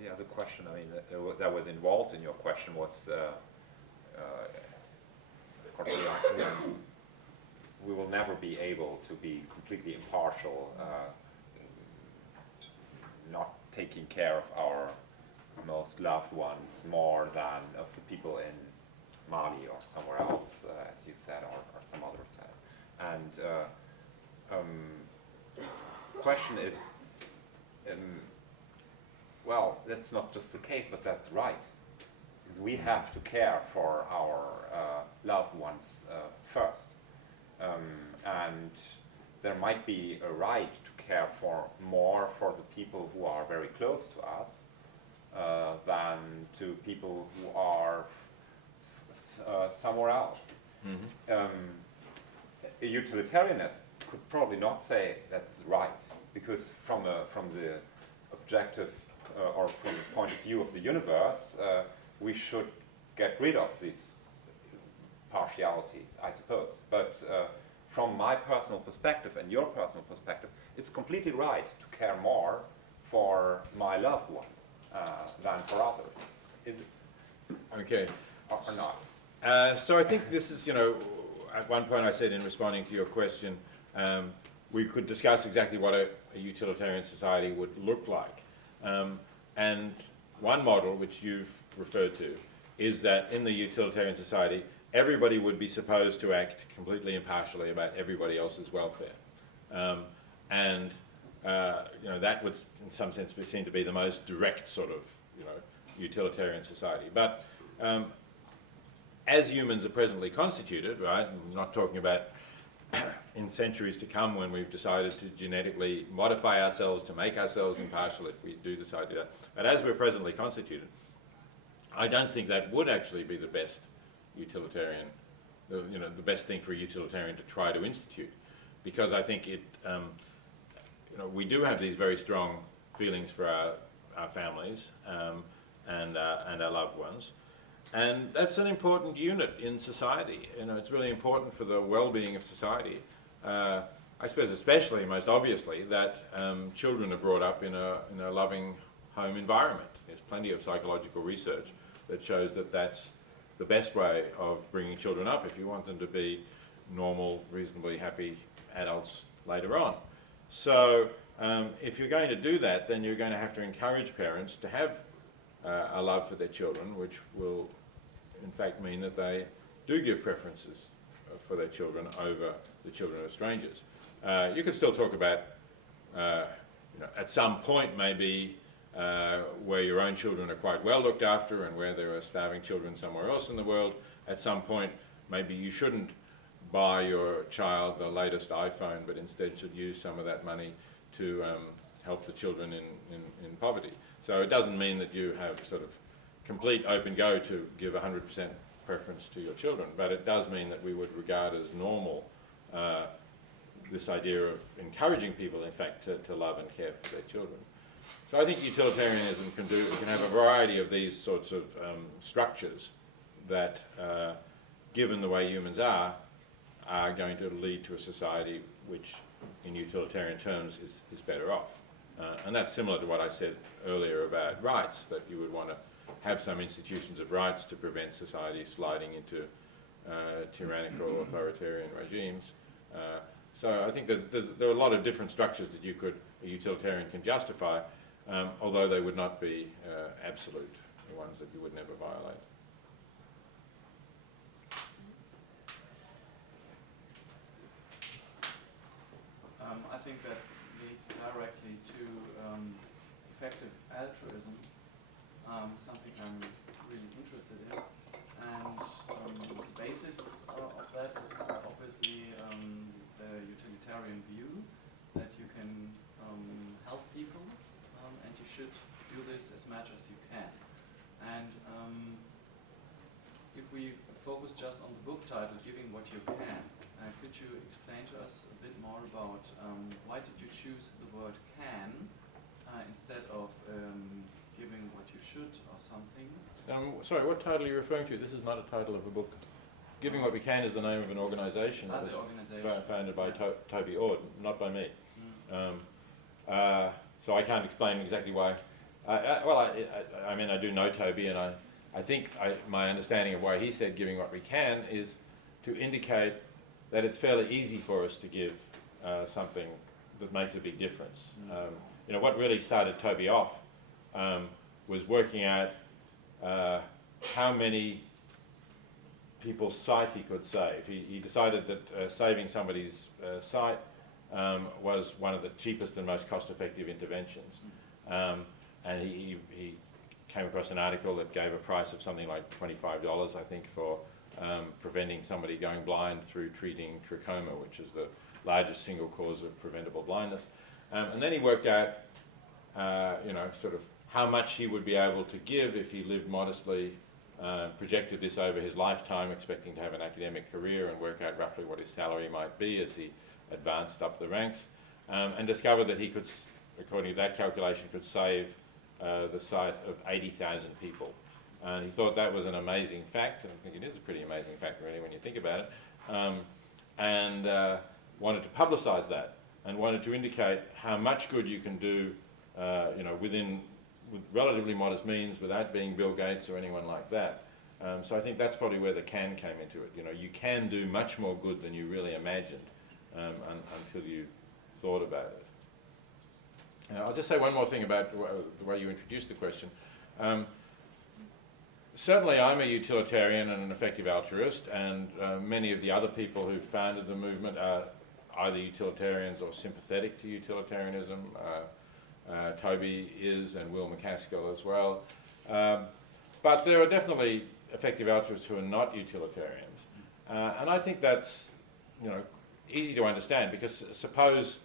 The other question, I mean, that was involved in your question was, of course, we will never be able to be completely impartial, not taking care of our most loved ones more than of the people in Mali or somewhere else, as you said, or some others said. And question is, well, that's not just the case, but that's right. Because we have to care for our loved ones first. And there might be a right to care more for the people who are very close to us than to people who are somewhere else. Mm-hmm. A utilitarianist could probably not say that's right, because from the objective or from the point of view of the universe, we should get rid of these partialities, I suppose. But from my personal perspective and your personal perspective, it's completely right to care more for my loved one than for others. Is it? Okay. Or not? So I think this is, at one point I said in responding to your question, we could discuss exactly what a utilitarian society would look like. And one model, which you've referred to, is that in the utilitarian society, everybody would be supposed to act completely impartially about everybody else's welfare. And that would, in some sense, be seen to be the most direct sort of, utilitarian society. But as humans are presently constituted, right, I'm not talking about in centuries to come when we've decided to genetically modify ourselves to make ourselves impartial, if we do decide to do that. But as we're presently constituted, I don't think that would actually be the best utilitarian, the best thing for a utilitarian to try to institute, because I think it, we do have these very strong feelings for our families and our loved ones. And that's an important unit in society. It's really important for the well-being of society. I suppose especially, most obviously, that children are brought up in a loving home environment. There's plenty of psychological research that shows that that's the best way of bringing children up if you want them to be normal, reasonably happy adults later on. So if you're going to do that, then you're going to have to encourage parents to have a love for their children, which will in fact mean that they do give preferences for their children over the children of strangers. You could still talk about, at some point maybe where your own children are quite well looked after and where there are starving children somewhere else in the world. At some point, maybe you shouldn't buy your child the latest iPhone, but instead should use some of that money to help the children in poverty. So it doesn't mean that you have sort of complete open go to give 100% preference to your children, but it does mean that we would regard as normal this idea of encouraging people, in fact, to love and care for their children. So I think utilitarianism can have a variety of these sorts of structures that, given the way humans are going to lead to a society which, in utilitarian terms, is better off. And that's similar to what I said earlier about rights, that you would want to have some institutions of rights to prevent society sliding into tyrannical authoritarian regimes. So I think there are a lot of different structures that a utilitarian can justify, although they would not be absolute, the ones that you would never violate. I think that leads directly to effective altruism, something I'm really interested in. And basis of that is obviously the utilitarian view that you can help people, and you should do this as much as you can. And if we focus just on the book title, Giving What You Can, could you explain to us a bit more about why did you choose the word can instead of giving what you should or something? Sorry, what title are you referring to? This is not a title of a book. Giving What We Can is the name of an organisation that was founded by Toby Ord, not by me. So I can't explain exactly why. I mean, I do know Toby, and I think my understanding of why he said giving what we can is to indicate that it's fairly easy for us to give something that makes a big difference. You know, what really started Toby off was working out how many people's sight he could save. He decided that saving somebody's sight was one of the cheapest and most cost-effective interventions. And he came across an article that gave a price of something like $25, I think, for preventing somebody going blind through treating trachoma, which is the largest single cause of preventable blindness. And then he worked out, you know, sort of how much he would be able to give if he lived modestly, projected this over his lifetime, expecting to have an academic career, and work out roughly what his salary might be as he advanced up the ranks, and discovered that he could, according to that calculation, could save the sight of 80,000 people. And he thought that was an amazing fact, and I think it is a pretty amazing fact really when you think about it, and wanted to publicise that, and wanted to indicate how much good you can do, you know, with relatively modest means, without being Bill Gates or anyone like that. So I think that's probably where the can came into it. You know, you can do much more good than you really imagined until you thought about it. I'll just say one more thing about the way you introduced the question. Certainly I'm a utilitarian and an effective altruist, and many of the other people who founded the movement are either utilitarians or sympathetic to utilitarianism. Toby is, and Will MacAskill as well. But there are definitely effective altruists who are not utilitarians. And I think that's, you know, easy to understand, because suppose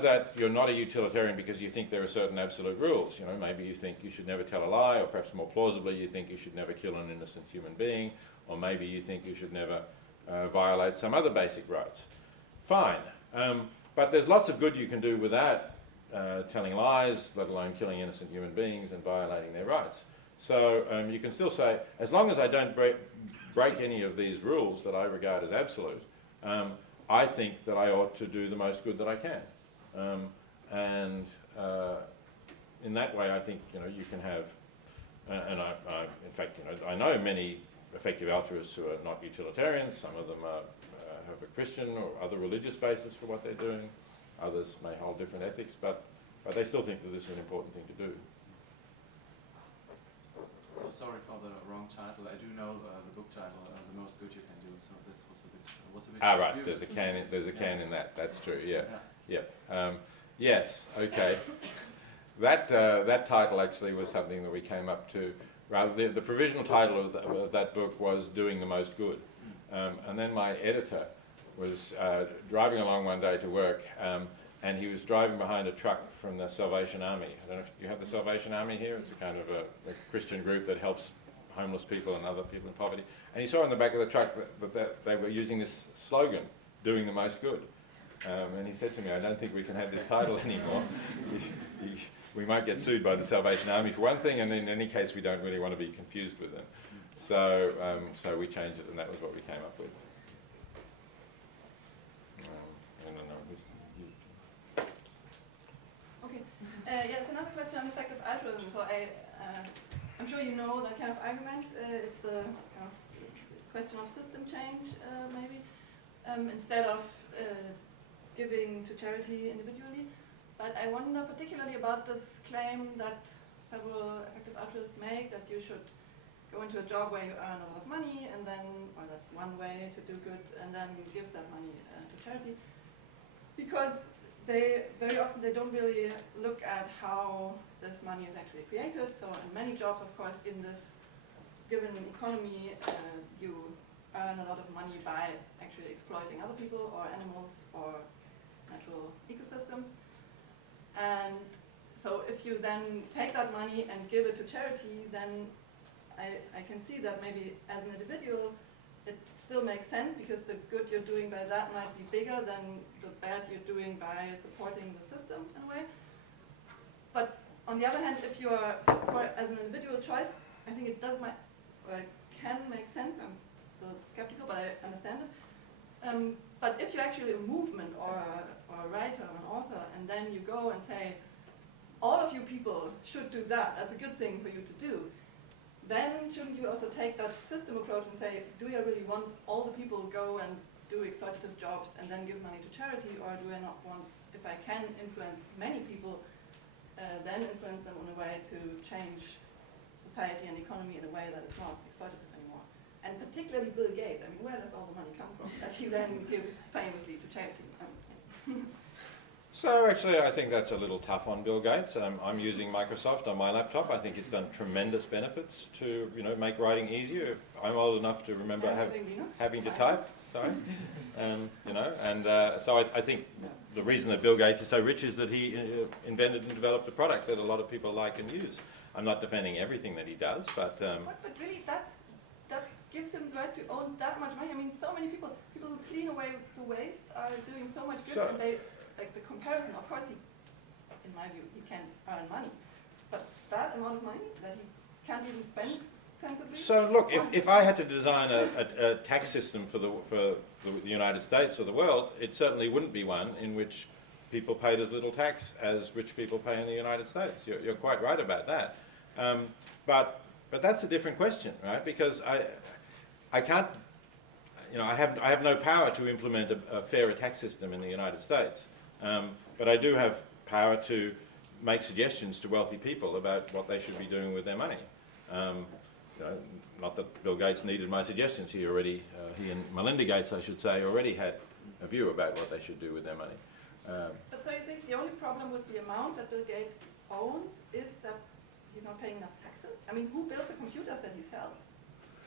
that you're not a utilitarian because you think there are certain absolute rules. You know, maybe you think you should never tell a lie, or perhaps more plausibly you think you should never kill an innocent human being, or maybe you think you should never violate some other basic rights. Fine. But there's lots of good you can do without telling lies, let alone killing innocent human beings and violating their rights. So you can still say, as long as I don't break any of these rules that I regard as absolute, I think that I ought to do the most good that I can. And in that way, I think, you know, you can have, and I in fact, you know, I know many effective altruists who are not utilitarians. Some of them have a Christian or other religious basis for what they're doing. Others may hold different ethics, but they still think that this is an important thing to do. So sorry for the wrong title. I do know the book title, The Most Good You Can Do, so this was a bit Right, confused. there's a can in that, that's true, yeah. Yeah. Yes, okay. That title actually was something that we came up to. Rather, the provisional title of that book was Doing the Most Good. And then my editor was driving along one day to work, and he was driving behind a truck from the Salvation Army. I don't know if you have the Salvation Army here. It's a kind of a Christian group that helps homeless people and other people in poverty. And he saw on the back of the truck that they were using this slogan, Doing the Most Good. And he said to me, I don't think we can have this title anymore. We might get sued by the Salvation Army for one thing, and in any case we don't really want to be confused with them. So we changed it, and that was what we came up with. I don't know. Okay. Yeah, it's another question on effective altruism. So I'm sure you know that kind of argument. It's the kind of question of system change, maybe, instead of giving to charity individually. But I wonder particularly about this claim that several effective altruists make, that you should go into a job where you earn a lot of money, and then, well, that's one way to do good, and then give that money to charity. Because very often they don't really look at how this money is actually created. So in many jobs, of course, in this given economy, you earn a lot of money by actually exploiting other people or animals or natural ecosystems. And so if you then take that money and give it to charity, then I can see that maybe as an individual, it still makes sense because the good you're doing by that might be bigger than the bad you're doing by supporting the system in a way. But on the other hand, if you are, as an individual choice, I think it can make sense. I'm still skeptical, but I understand it. But if you're actually a movement or a writer or an author, and then you go and say, all of you people should do that, that's a good thing for you to do, then shouldn't you also take that system approach and say, do I really want all the people go and do exploitative jobs and then give money to charity, or do I not want, if I can influence many people, then influence them in a way to change society and economy in a way that is not exploitative anymore? And particularly Bill Gates, I mean, where does all the money come from that he then gives famously to charity? So actually, I think that's a little tough on Bill Gates. I'm using Microsoft on my laptop. I think it's done tremendous benefits to make writing easier. I'm old enough to remember having to type. Sorry, so I think the reason that Bill Gates is so rich is that he invented and developed a product that a lot of people like and use. I'm not defending everything that he does, but really, that gives him the right to own that much money. I mean, so many people who clean away the waste are doing so much good, and they. Like the comparison, of course, in my view, he can earn money, but that amount of money that he can't even spend sensibly. So look, if I had to design a tax system for the United States or the world, it certainly wouldn't be one in which people paid as little tax as rich people pay in the United States. You're quite right about that, but that's a different question, right? Because I can't. I have no power to implement a fairer tax system in the United States. But I do have power to make suggestions to wealthy people about what they should be doing with their money. Not that Bill Gates needed my suggestions. He and Melinda Gates, I should say, already had a view about what they should do with their money. But so you think the only problem with the amount that Bill Gates owns is that he's not paying enough taxes? I mean, who built the computers that he sells?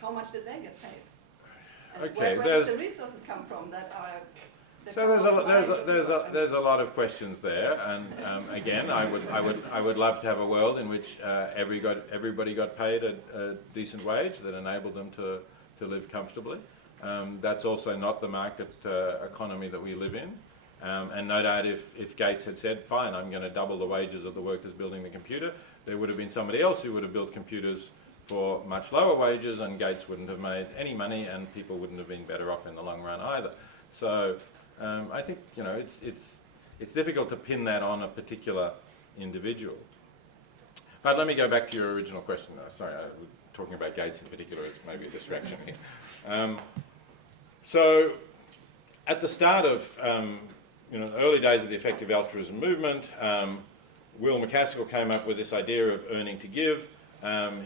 How much did they get paid? And okay, where did the resources come from that are... So there's a lot of questions there, and again, I would love to have a world in which everybody got paid a decent wage that enabled them to live comfortably. That's also not the market economy that we live in, and no doubt if Gates had said, fine, I'm going to double the wages of the workers building the computer, there would have been somebody else who would have built computers for much lower wages, and Gates wouldn't have made any money, and people wouldn't have been better off in the long run either. So I think it's difficult to pin that on a particular individual. But let me go back to your original question. Sorry, I was talking about Gates in particular is maybe a distraction here. So at the start of the early days of the effective altruism movement, Will MacAskill came up with this idea of earning to give.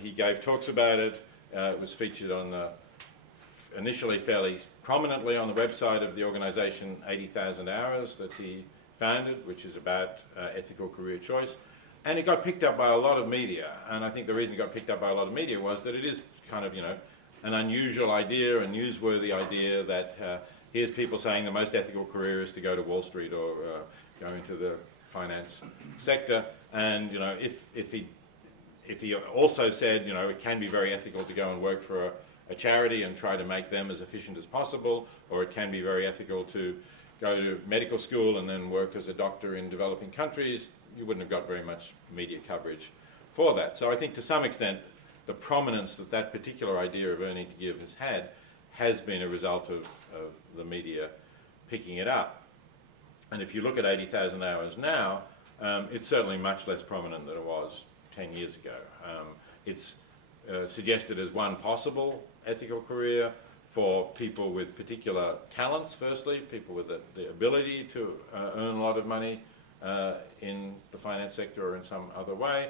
He gave talks about it. It was featured on initially fairly prominently on the website of the organisation 80,000 Hours that he founded, which is about ethical career choice. And it got picked up by a lot of media. And I think the reason it got picked up by a lot of media was that it is kind of, an unusual idea, a newsworthy idea that here's people saying the most ethical career is to go to Wall Street or go into the finance sector. And, if he also said, it can be very ethical to go and work for a charity and try to make them as efficient as possible, or it can be very ethical to go to medical school and then work as a doctor in developing countries, you wouldn't have got very much media coverage for that. So I think to some extent, the prominence that particular idea of earning to give has had has been a result of the media picking it up. And if you look at 80,000 Hours now, it's certainly much less prominent than it was 10 years ago. It's suggested as one possible ethical career for people with particular talents, firstly, people with the ability to earn a lot of money in the finance sector or in some other way,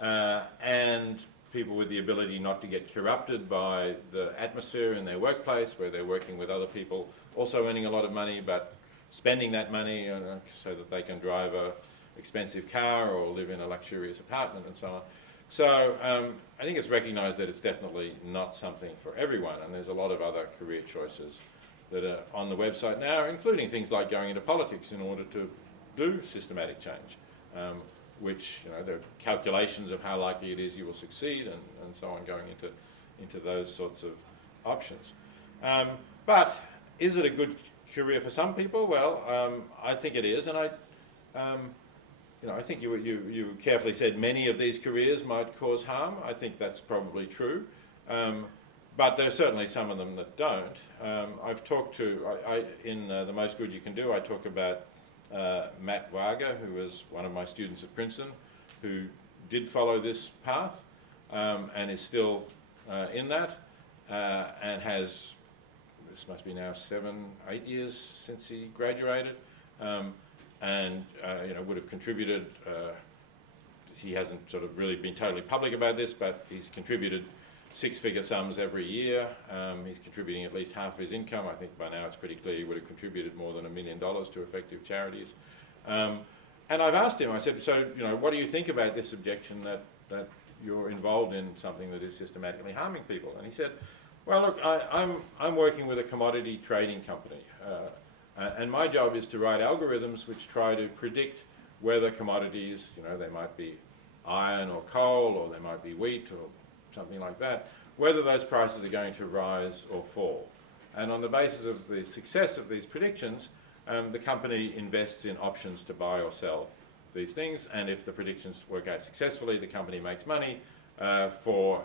and people with the ability not to get corrupted by the atmosphere in their workplace where they're working with other people also earning a lot of money but spending that money so that they can drive an expensive car or live in a luxurious apartment and so on. So I think it's recognised that it's definitely not something for everyone, and there's a lot of other career choices that are on the website now, including things like going into politics in order to do systematic change, which, you know, there are calculations of how likely it is you will succeed and so on, going into those sorts of options. But is it a good career for some people? Well, I think it is, and I think you carefully said many of these careers might cause harm. I think that's probably true. But there are certainly some of them that don't. I've talked to, in The Most Good You Can Do, I talk about Matt Varga, who was one of my students at Princeton, who did follow this path and is still in that, and has, this must be now 7-8 years since he graduated, and would have contributed. He hasn't sort of really been totally public about this, but he's contributed six-figure sums every year. He's contributing at least half of his income. I think by now it's pretty clear he would have contributed more than $1 million to effective charities. And I've asked him, I said, so, what do you think about this objection that you're involved in something that is systematically harming people? And he said, well, look, I'm working with a commodity trading company, and my job is to write algorithms which try to predict whether commodities, they might be iron or coal, or they might be wheat or something like that, whether those prices are going to rise or fall. And on the basis of the success of these predictions, the company invests in options to buy or sell these things, and if the predictions work out successfully, the company makes money for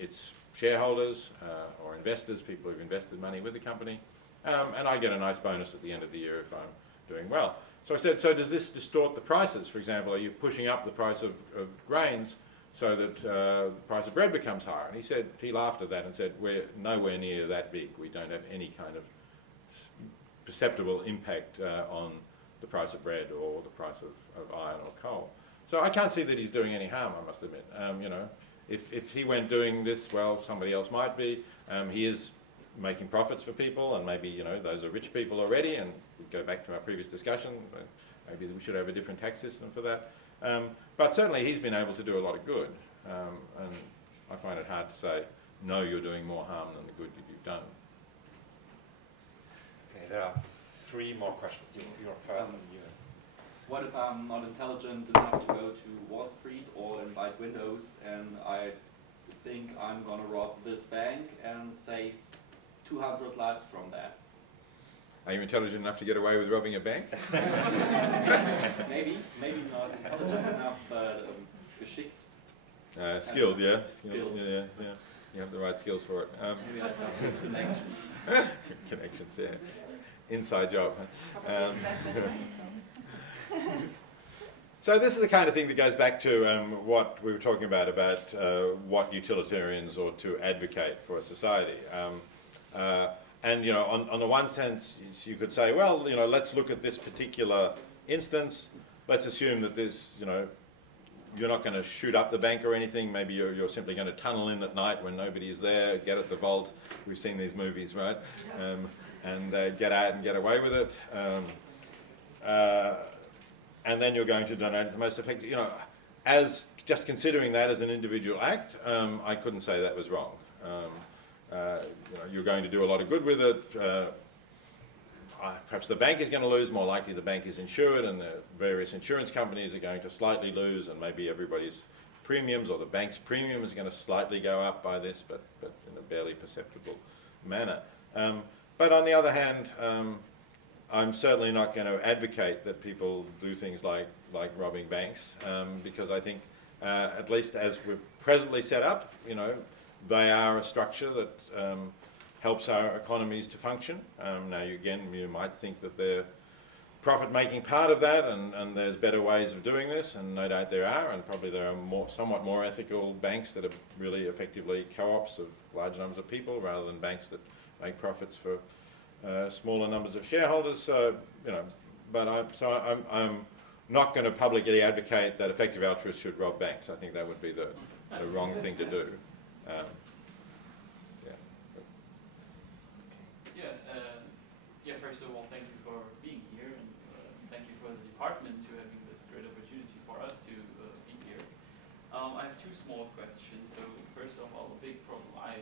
its shareholders or investors, people who've invested money with the company, and I get a nice bonus at the end of the year if I'm doing well. So I said, so does this distort the prices? For example, are you pushing up the price of grains so that the price of bread becomes higher? And he said, he laughed at that and said, we're nowhere near that big. We don't have any kind of perceptible impact on the price of bread or the price of iron or coal. So I can't see that he's doing any harm, I must admit. If he went doing this, well, somebody else might be. He is making profits for people, and maybe, those are rich people already, and we go back to our previous discussion, maybe we should have a different tax system for that. But certainly he's been able to do a lot of good, and I find it hard to say, no, you're doing more harm than the good that you've done. Okay, there are 3 more questions. You're first. What if I'm not intelligent enough to go to Wall Street or invite Windows, and I think I'm going to rob this bank and save 200 lives from that? Are you intelligent enough to get away with robbing a bank? Maybe not intelligent enough, but geschickt. Skilled, yeah. Skilled. Yeah. You have the right skills for it. Maybe I have connections. Connections, yeah. Inside job. So this is the kind of thing that goes back to what we were talking about what utilitarians ought to advocate for a society. And on the one sense, you could say, well, let's look at this particular instance. Let's assume that this, you're not going to shoot up the bank or anything. Maybe you're simply going to tunnel in at night when nobody is there, get at the vault. We've seen these movies, right? And get out and get away with it. And then you're going to donate the most effective. As just considering that as an individual act, I couldn't say that was wrong. You're going to do a lot of good with it. Perhaps the bank is going to lose. More likely the bank is insured, and the various insurance companies are going to slightly lose, and maybe everybody's premiums or the bank's premium is going to slightly go up by this, but in a barely perceptible manner. But on the other hand, I'm certainly not going to advocate that people do things like robbing banks, because I think, at least as we're presently set up, they are a structure that helps our economies to function. Now, you might think that they're profit-making part of that, and there's better ways of doing this, and no doubt there are, and probably there are somewhat more ethical banks that are really effectively co-ops of large numbers of people, rather than banks that make profits for smaller numbers of shareholders. So, but I'm not going to publicly advocate that effective altruists should rob banks. I think that would be the wrong thing to do. First of all, thank you for being here, and thank you for the department to having this great opportunity for us to be here. I have 2 small question. So first of all, a big problem I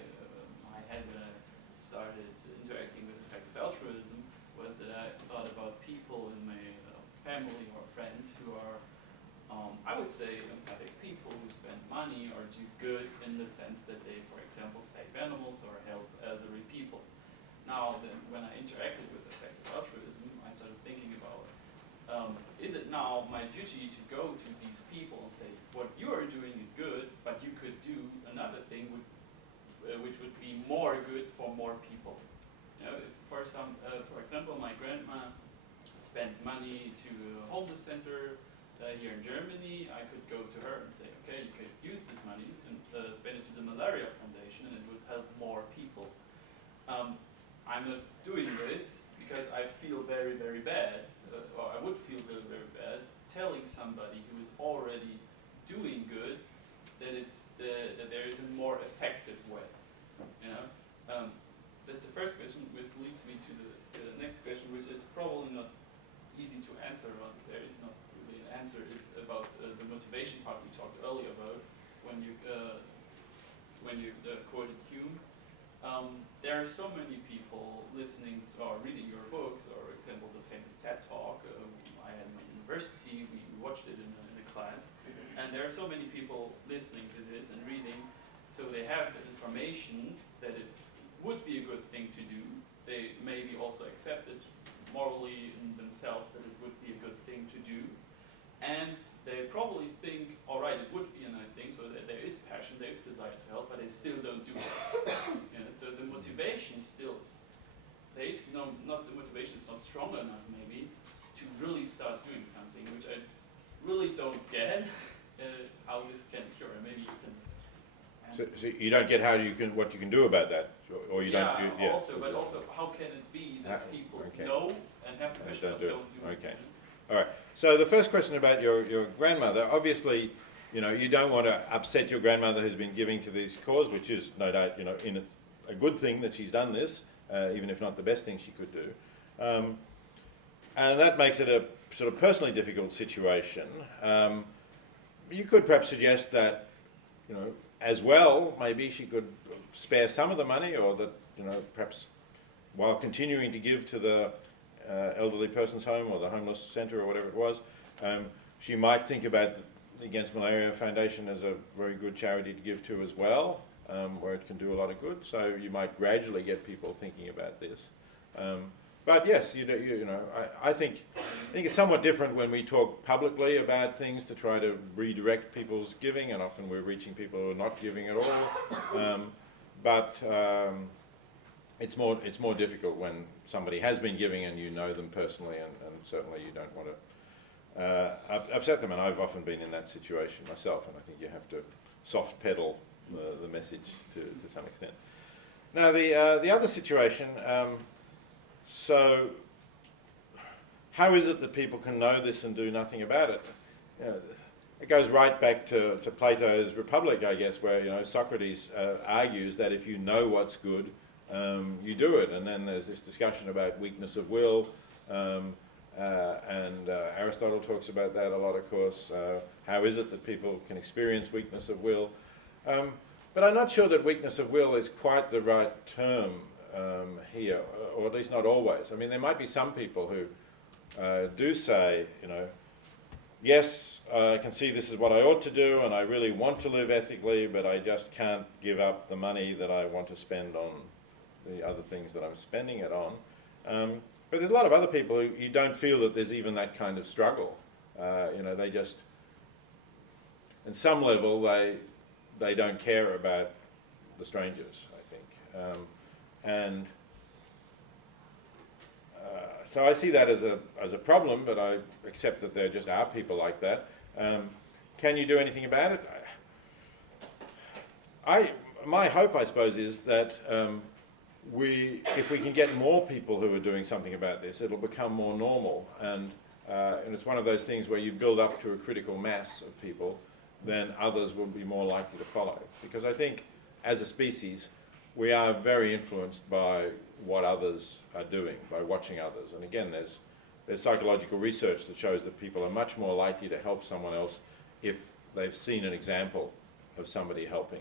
had when I started interacting with effective altruism was that I thought about people in my family or friends who are, I would say, empathic people who spend money or do good in the sense that they, for example, save animals or help elderly people. Now, when I interacted with effective altruism, I started thinking about, is it now my duty to go to these people and say, what you are doing is good, but you could do another thing which would be more good for more people? You know, if for example, my grandma spends money to a homeless center here in Germany, I could go to her and say, okay, you could use this money and spend it to the Malaria Foundation and it would help more people. I'm not doing this because I feel very, very bad, or I would feel very, very bad telling somebody who is already doing good that that there is a more effective way. You know, that's the first question, which leads me to the next question, which is probably not easy to answer. But there is not really an answer. Is about the motivation part we talked earlier about when you quoted Hume. There are so many people listening to, or reading your books, or for example the famous TED Talk I had in my university, we watched it in a class, and there are so many people listening to this and reading, so they have the information that it would be a good thing to do. They maybe also accept it morally in themselves that it would be a good thing to do, and they probably think, all right, it would be a nice thing, so that there is passion, there is desire to help, but they still don't do it. You know, so the motivation still, there is the motivation is not strong enough maybe to really start doing something, which I really don't get how this can cure. Maybe you can. So you don't get what you can do about that, or you don't. Yeah. But also, how can it be that people know and have passion but don't do it? Okay. All right. So the first question about your grandmother, obviously, you know, you don't want to upset your grandmother who's been giving to this cause, which is no doubt, you know, in a good thing that she's done this, even if not the best thing she could do. And that makes it a sort of personally difficult situation. You could perhaps suggest that, you know, as well, maybe she could spare some of the money, or that, you know, perhaps while continuing to give to the elderly person's home or the homeless centre or whatever it was, she might think about the Against Malaria Foundation as a very good charity to give to as well, where it can do a lot of good. So you might gradually get people thinking about this. But yes, you know, I think it's somewhat different when we talk publicly about things to try to redirect people's giving, and often we're reaching people who are not giving at all. But it's more difficult when somebody has been giving and you know them personally, and certainly you don't want to upset them. And I've often been in that situation myself, and I think you have to soft pedal the message to some extent. Now the other situation. So how is it that people can know this and do nothing about it? You know, it goes right back to Plato's Republic, I guess, where, you know, Socrates argues that if you know what's good, you do it. And then there's this discussion about weakness of will, and Aristotle talks about that a lot, of course. How is it that people can experience weakness of will? But I'm not sure that weakness of will is quite the right term here, or at least not always. I mean, there might be some people who do say, you know, yes, I can see this is what I ought to do, and I really want to live ethically, but I just can't give up the money that I want to spend on the other things that I'm spending it on. But there's a lot of other people who you don't feel that there's even that kind of struggle. You know, they just, at some level, they don't care about the strangers, I think. So I see that as a problem, but I accept that there just are people like that. Can you do anything about it? My hope, I suppose, is that if we can get more people who are doing something about this, it'll become more normal. And it's one of those things where you build up to a critical mass of people, then others will be more likely to follow. Because I think, as a species, we are very influenced by what others are doing, by watching others. And again, there's psychological research that shows that people are much more likely to help someone else if they've seen an example of somebody helping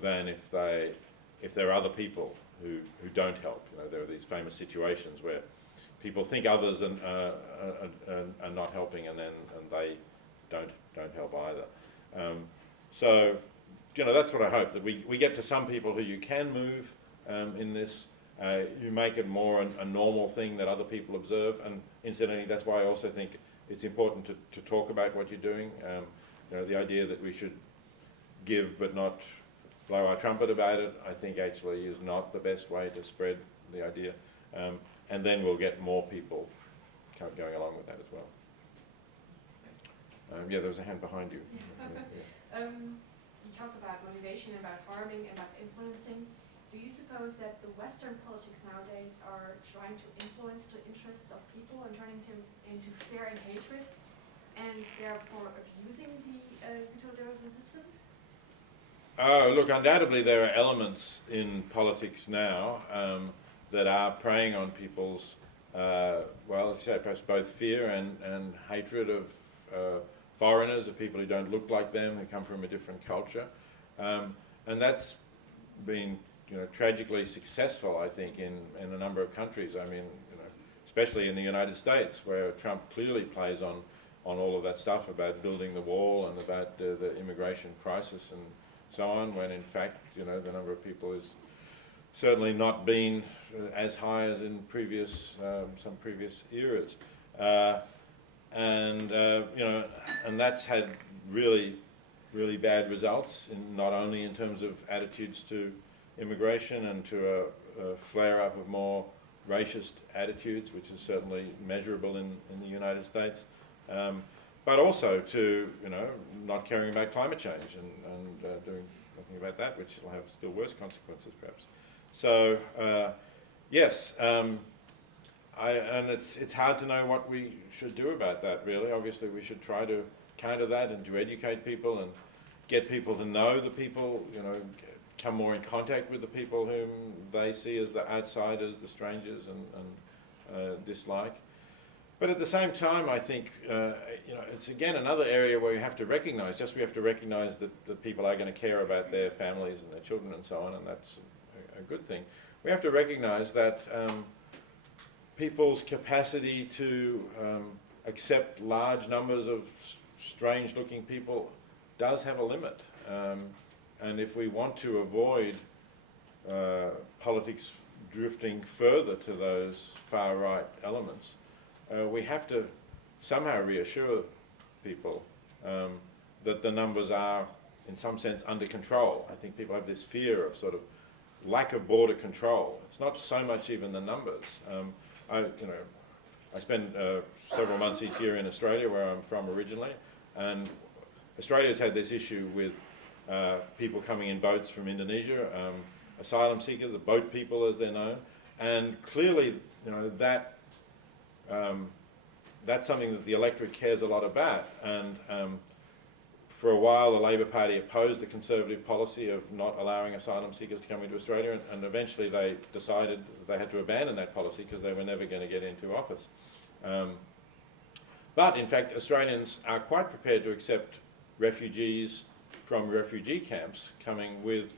than if there are other people who don't help. You know, there are these famous situations where people think others are not helping, and they don't help either. So, you know, that's what I hope, that we get to some people who you can move in this. You make it more a normal thing that other people observe, and incidentally, that's why I also think it's important to talk about what you're doing. You know, the idea that we should give but not blow our trumpet about it, I think actually is not the best way to spread the idea. And then we'll get more people going along with that as well. Yeah, there was a hand behind you. Yeah. You talked about motivation, about harming, about influencing. Do you suppose that the Western politics nowadays are trying to influence the interests of people and turning them into fear and hatred, and therefore abusing the utilitarian system? Oh, look, undoubtedly there are elements in politics now that are preying on people's, well, perhaps both fear and hatred of foreigners, of people who don't look like them, who come from a different culture. And that's been, you know, tragically successful, I think, in a number of countries. I mean, you know, especially in the United States, where Trump clearly plays on all of that stuff about building the wall and about the immigration crisis and so on, when in fact, you know, the number of people is certainly not been as high as in some previous eras. And you know, and that's had really bad results, not only in terms of attitudes to immigration and to a flare-up of more racist attitudes, which is certainly measurable in the United States, but also to, you know, not caring about climate change and doing nothing about that, which will have still worse consequences perhaps. So yes, and it's hard to know what we should do about that, really. Obviously we should try to counter that and to educate people and get people to know the people, you know, come more in contact with the people whom they see as the outsiders, the strangers, and dislike. But at the same time, I think, you know, it's again another area where we have to recognise, we have to recognise that people are going to care about their families and their children and so on, and that's a good thing. We have to recognise that people's capacity to accept large numbers of strange-looking people does have a limit. And if we want to avoid politics drifting further to those far-right elements, we have to somehow reassure people that the numbers are, in some sense, under control. I think people have this fear of sort of lack of border control. It's not so much even the numbers. I spend several months each year in Australia, where I'm from originally, and Australia's had this issue with people coming in boats from Indonesia, asylum seekers, the boat people as they're known, and clearly, you know, that's something that the electorate cares a lot about. And for a while, the Labor Party opposed the Conservative policy of not allowing asylum seekers to come into Australia, and eventually they decided they had to abandon that policy because they were never going to get into office. But in fact, Australians are quite prepared to accept refugees from refugee camps coming with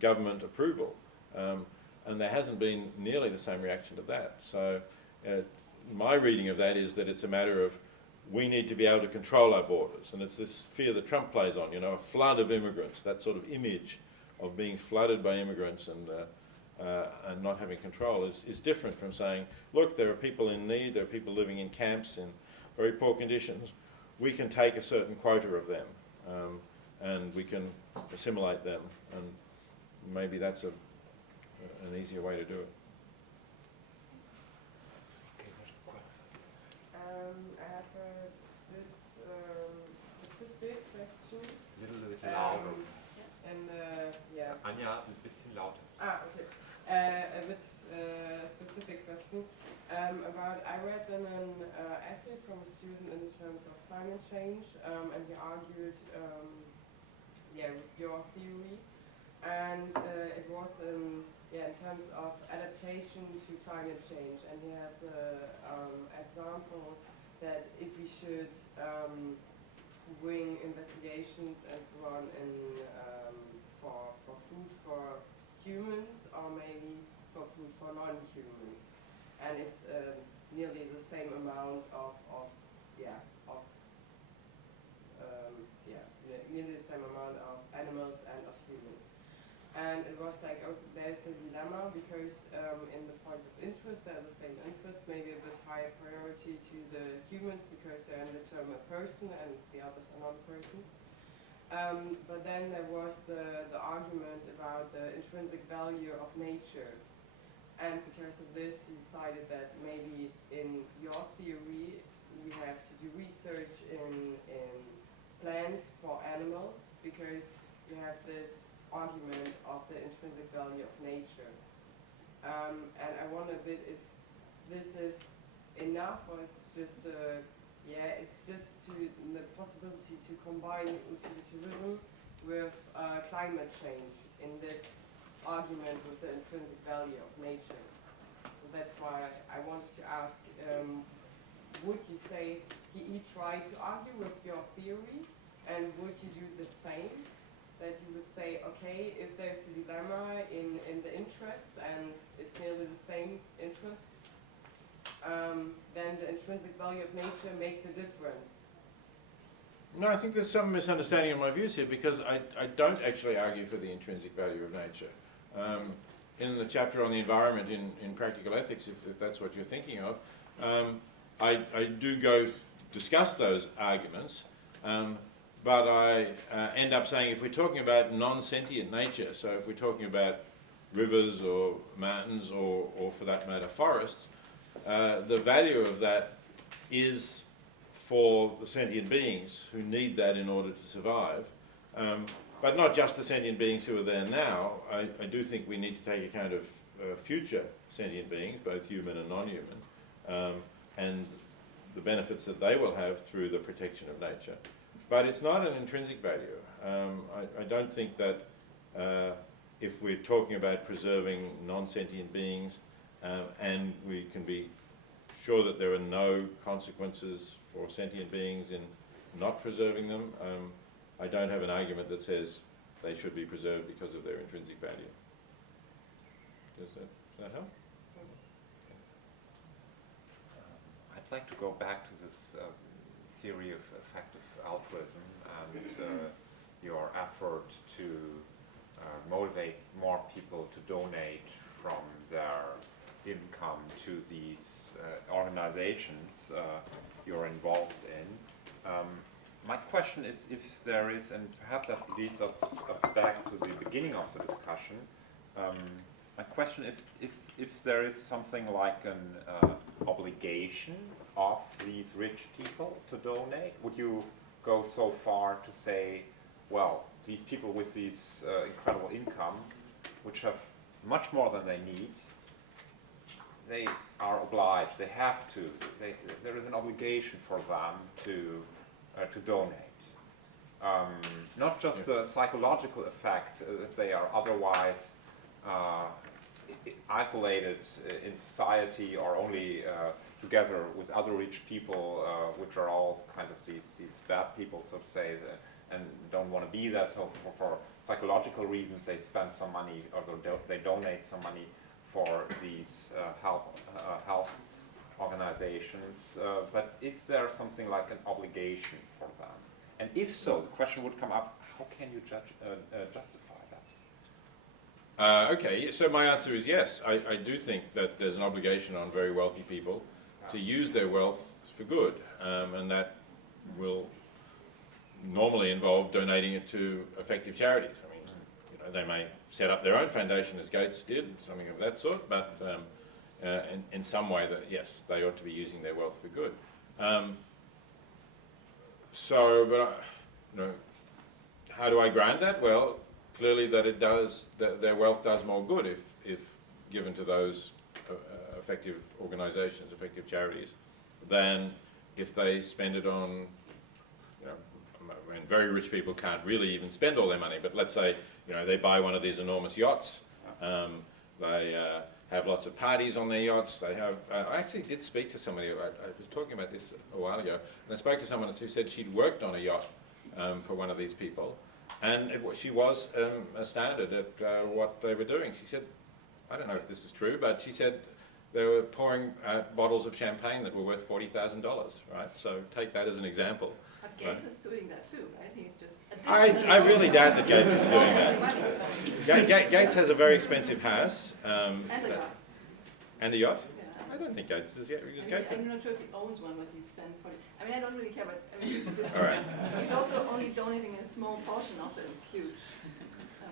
government approval, and there hasn't been nearly the same reaction to that. So my reading of that is that it's a matter of we need to be able to control our borders, and it's this fear that Trump plays on, you know, a flood of immigrants, that sort of image of being flooded by immigrants and not having control is different from saying, look, there are people in need, there are people living in camps in very poor conditions, we can take a certain quota of them, and we can assimilate them, and maybe that's an easier way to do it. I have a bit specific question. Little bit louder. Yeah. Anja, ein bisschen lauter. Okay. A bit specific question about, I read in an essay from a student in terms of climate change, and he argued, with your theory, and it was in terms of adaptation to climate change, and he has an example that if we should bring investigations and so on in humans or maybe for food for non-humans. And it's nearly the same amount nearly the same amount of animals and of humans. And it was like, oh, there's a dilemma because in the points of interest, they're the same interest, maybe a bit higher priority to the humans because they're in the term a person and the others are non-persons. But then there was the argument about the intrinsic value of nature. And because of this, he decided that maybe in your theory, we have to do research in plants for animals because you have this argument of the intrinsic value of nature. And I wonder a bit if this is enough or it's just it's just the possibility to combine utilitarianism with climate change in this argument with the intrinsic value of nature. So that's why I wanted to ask, would you say he tried to argue with your theory, and would you do the same? That you would say, okay, if there's a dilemma in the interest and it's nearly the same interest, then the intrinsic value of nature make the difference. No, I think there's some misunderstanding of my views here because I don't actually argue for the intrinsic value of nature. In the chapter on the environment in practical ethics, if that's what you're thinking of, I do discuss those arguments, but I end up saying if we're talking about non-sentient nature, so if we're talking about rivers or mountains or for that matter forests, the value of that is for the sentient beings who need that in order to survive. But not just the sentient beings who are there now. I do think we need to take account of future sentient beings, both human and non-human, and the benefits that they will have through the protection of nature. But it's not an intrinsic value. I don't think that if we're talking about preserving non-sentient beings and we can be sure that there are no consequences for sentient beings in not preserving them, I don't have an argument that says they should be preserved because of their intrinsic value. Does that help? I'd like to go back to this theory of effective altruism and your effort to motivate more people to donate from their income to these organizations you're involved in. My question is if there is, and perhaps that leads us back to the beginning of the discussion, my question is if there is something like an obligation of these rich people to donate. Would you go so far to say, well, these people with these incredible income, which have much more than they need, they are obliged, they have to, there is an obligation for them to donate. Not just the psychological effect that they are otherwise isolated in society or only together with other rich people, which are all kind of these bad people, so to say, and don't want to be that. So for psychological reasons, they spend some money or they donate some money for these health organizations. But is there something like an obligation for them? And if so, the question would come up: how can you justify that? Okay, so my answer is yes. I do think that there's an obligation on very wealthy people to use their wealth for good, and that will normally involve donating it to effective charities. I mean, they may set up their own foundation, as Gates did, something of that sort, but in some way, that yes, they ought to be using their wealth for good. How do I grant that? Well, clearly that their wealth does more good if given to those effective organisations, effective charities, than if they spend it on, I mean, very rich people can't really even spend all their money, but let's say, they buy one of these enormous yachts, they have lots of parties on their yachts, they have, I actually did speak to somebody, I was talking about this a while ago, and I spoke to someone who said she'd worked on a yacht for one of these people, And she was astounded at what they were doing. She said, I don't know if this is true, but she said they were pouring bottles of champagne that were worth $40,000, right? So take that as an example. But Gates is doing that too, right? He's just... I really doubt that Gates is doing that. Gates has a very expensive house. And a yacht. And a yacht? Yeah. I don't think Gates does yet. I'm not sure if he owns one, but he spends 40. I mean, I don't really care, but I mean, All right. he's also only donating a small portion of this huge.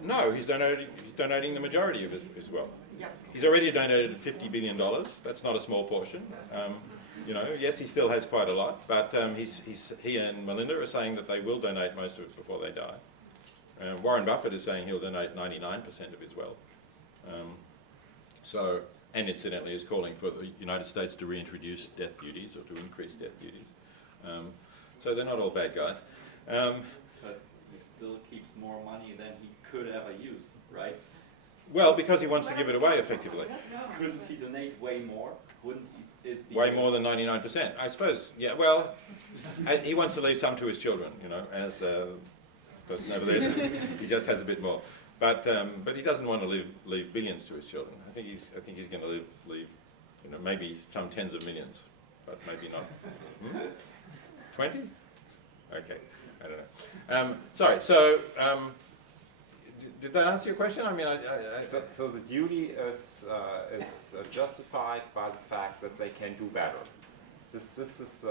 No, he's donating the majority of his wealth. Yep. He's already donated $50 billion. That's not a small portion. You know, yes, he still has quite a lot, but he and Melinda are saying that they will donate most of it before they die. Warren Buffett is saying he'll donate 99% of his wealth. And incidentally is calling for the United States to reintroduce death duties or to increase death duties. So they're not all bad guys. But he still keeps more money than he could ever use, right? Well, because he wants to give it away effectively. Couldn't he donate way more? Wouldn't it be Way more than 99%, I suppose. Yeah, well, he wants to leave some to his children, you know, as the person over there does. He just has a bit more. But he doesn't want to leave billions to his children. I think he's going to leave, you know, maybe some tens of millions, but maybe not. 20? Okay, I don't know. Sorry. So, did that answer your question? I mean, So the duty is justified by the fact that they can do better. This is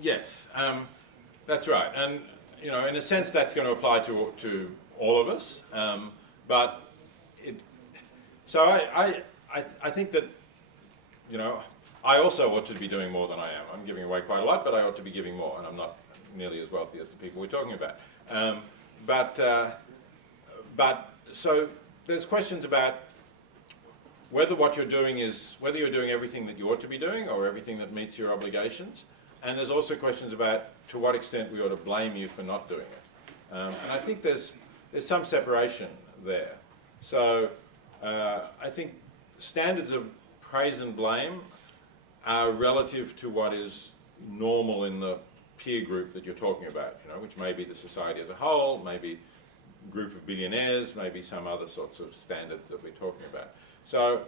yes, that's right, and you know, in a sense, that's going to apply to all of us. But so I think that, you know, I also ought to be doing more than I am. I'm giving away quite a lot, but I ought to be giving more, and I'm not nearly as wealthy as the people we're talking about. But so there's questions about whether what you're doing is, whether you're doing everything that you ought to be doing or everything that meets your obligations. And there's also questions about to what extent we ought to blame you for not doing it. And I think there's some separation there. So I think standards of praise and blame are relative to what is normal in the peer group that you're talking about, you know, which may be the society as a whole, maybe a group of billionaires, maybe some other sorts of standards that we're talking about. So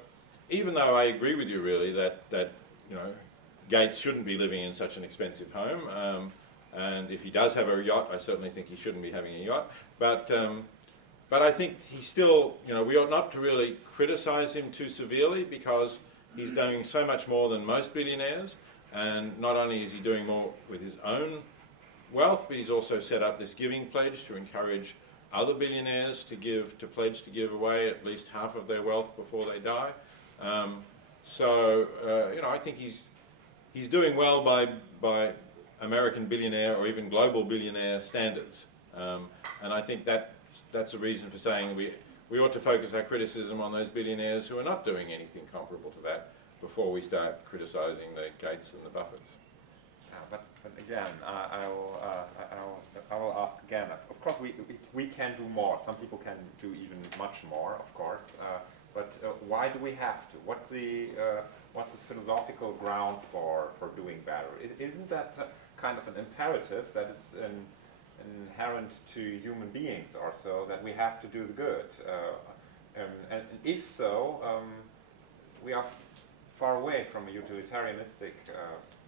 even though I agree with you really that you know, Gates shouldn't be living in such an expensive home, and if he does have a yacht, I certainly think he shouldn't be having a yacht, but I think he still, you know, we ought not to really criticize him too severely because he's doing so much more than most billionaires, and not only is he doing more with his own wealth, but he's also set up this giving pledge to encourage other billionaires to pledge to give away at least half of their wealth before they die. You know, I think he's doing well by American billionaire or even global billionaire standards, and I think that's a reason for saying we ought to focus our criticism on those billionaires who are not doing anything comparable to that before we start criticizing the Gates and the Buffetts. But again, I will ask again. Of course, we can do more. Some people can do even much more, of course. But why do we have to? What's the philosophical ground for doing better? Isn't that kind of an imperative that is inherent to human beings, or so, that we have to do the good? And if so, we are far away from a utilitarianistic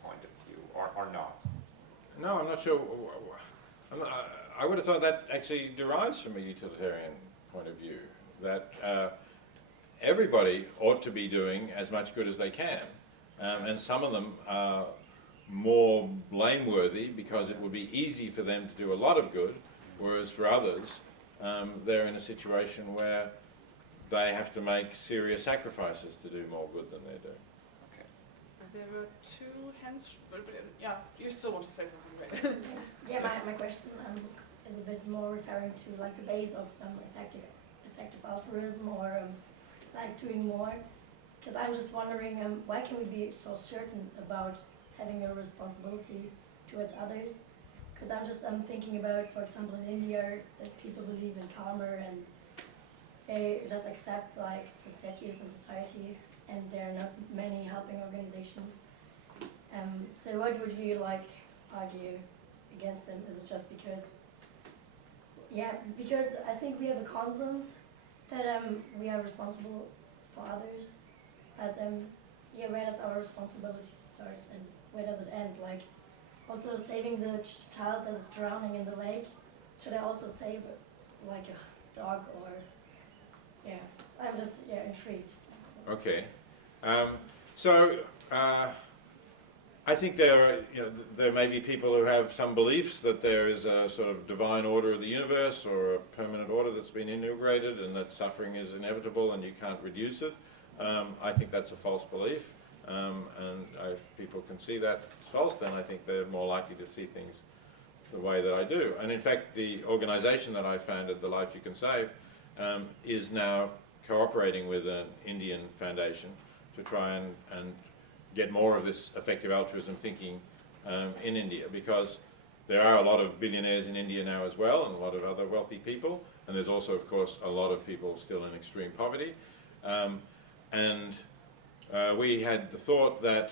point of view, or not? No, I'm not sure. I would have thought that actually derives from a utilitarian point of view, that everybody ought to be doing as much good as they can. And some of them are more blameworthy because it would be easy for them to do a lot of good, whereas for others, they're in a situation where they have to make serious sacrifices to do more good than they do. Okay. There were two hands. Yeah, you still want to say something, right? Yeah, my question is a bit more referring to like the base of effective altruism or like doing more. Because I'm just wondering, why can we be so certain about having a responsibility towards others? Because I'm just thinking about, for example, in India, that people believe in karma and they just accept like the status in society, and there are not many helping organizations. So what would you like argue against them? Is it just because Yeah, because I think we have a consensus that we are responsible for others, but yeah, where does our responsibility start and where does it end? Like, also saving the child that's drowning in the lake, should I also save like a dog or, yeah, I'm just, intrigued. Okay. So I think there may be people who have some beliefs that there is a sort of divine order of the universe or a permanent order that's been inaugurated and that suffering is inevitable and you can't reduce it. I think that's a false belief. And if people can see that it's false, then I think they're more likely to see things the way that I do. And in fact, the organization that I founded, The Life You Can Save, is now cooperating with an Indian foundation to try and get more of this effective altruism thinking in India, because there are a lot of billionaires in India now as well, and a lot of other wealthy people, and there's also, of course, a lot of people still in extreme poverty. We had the thought that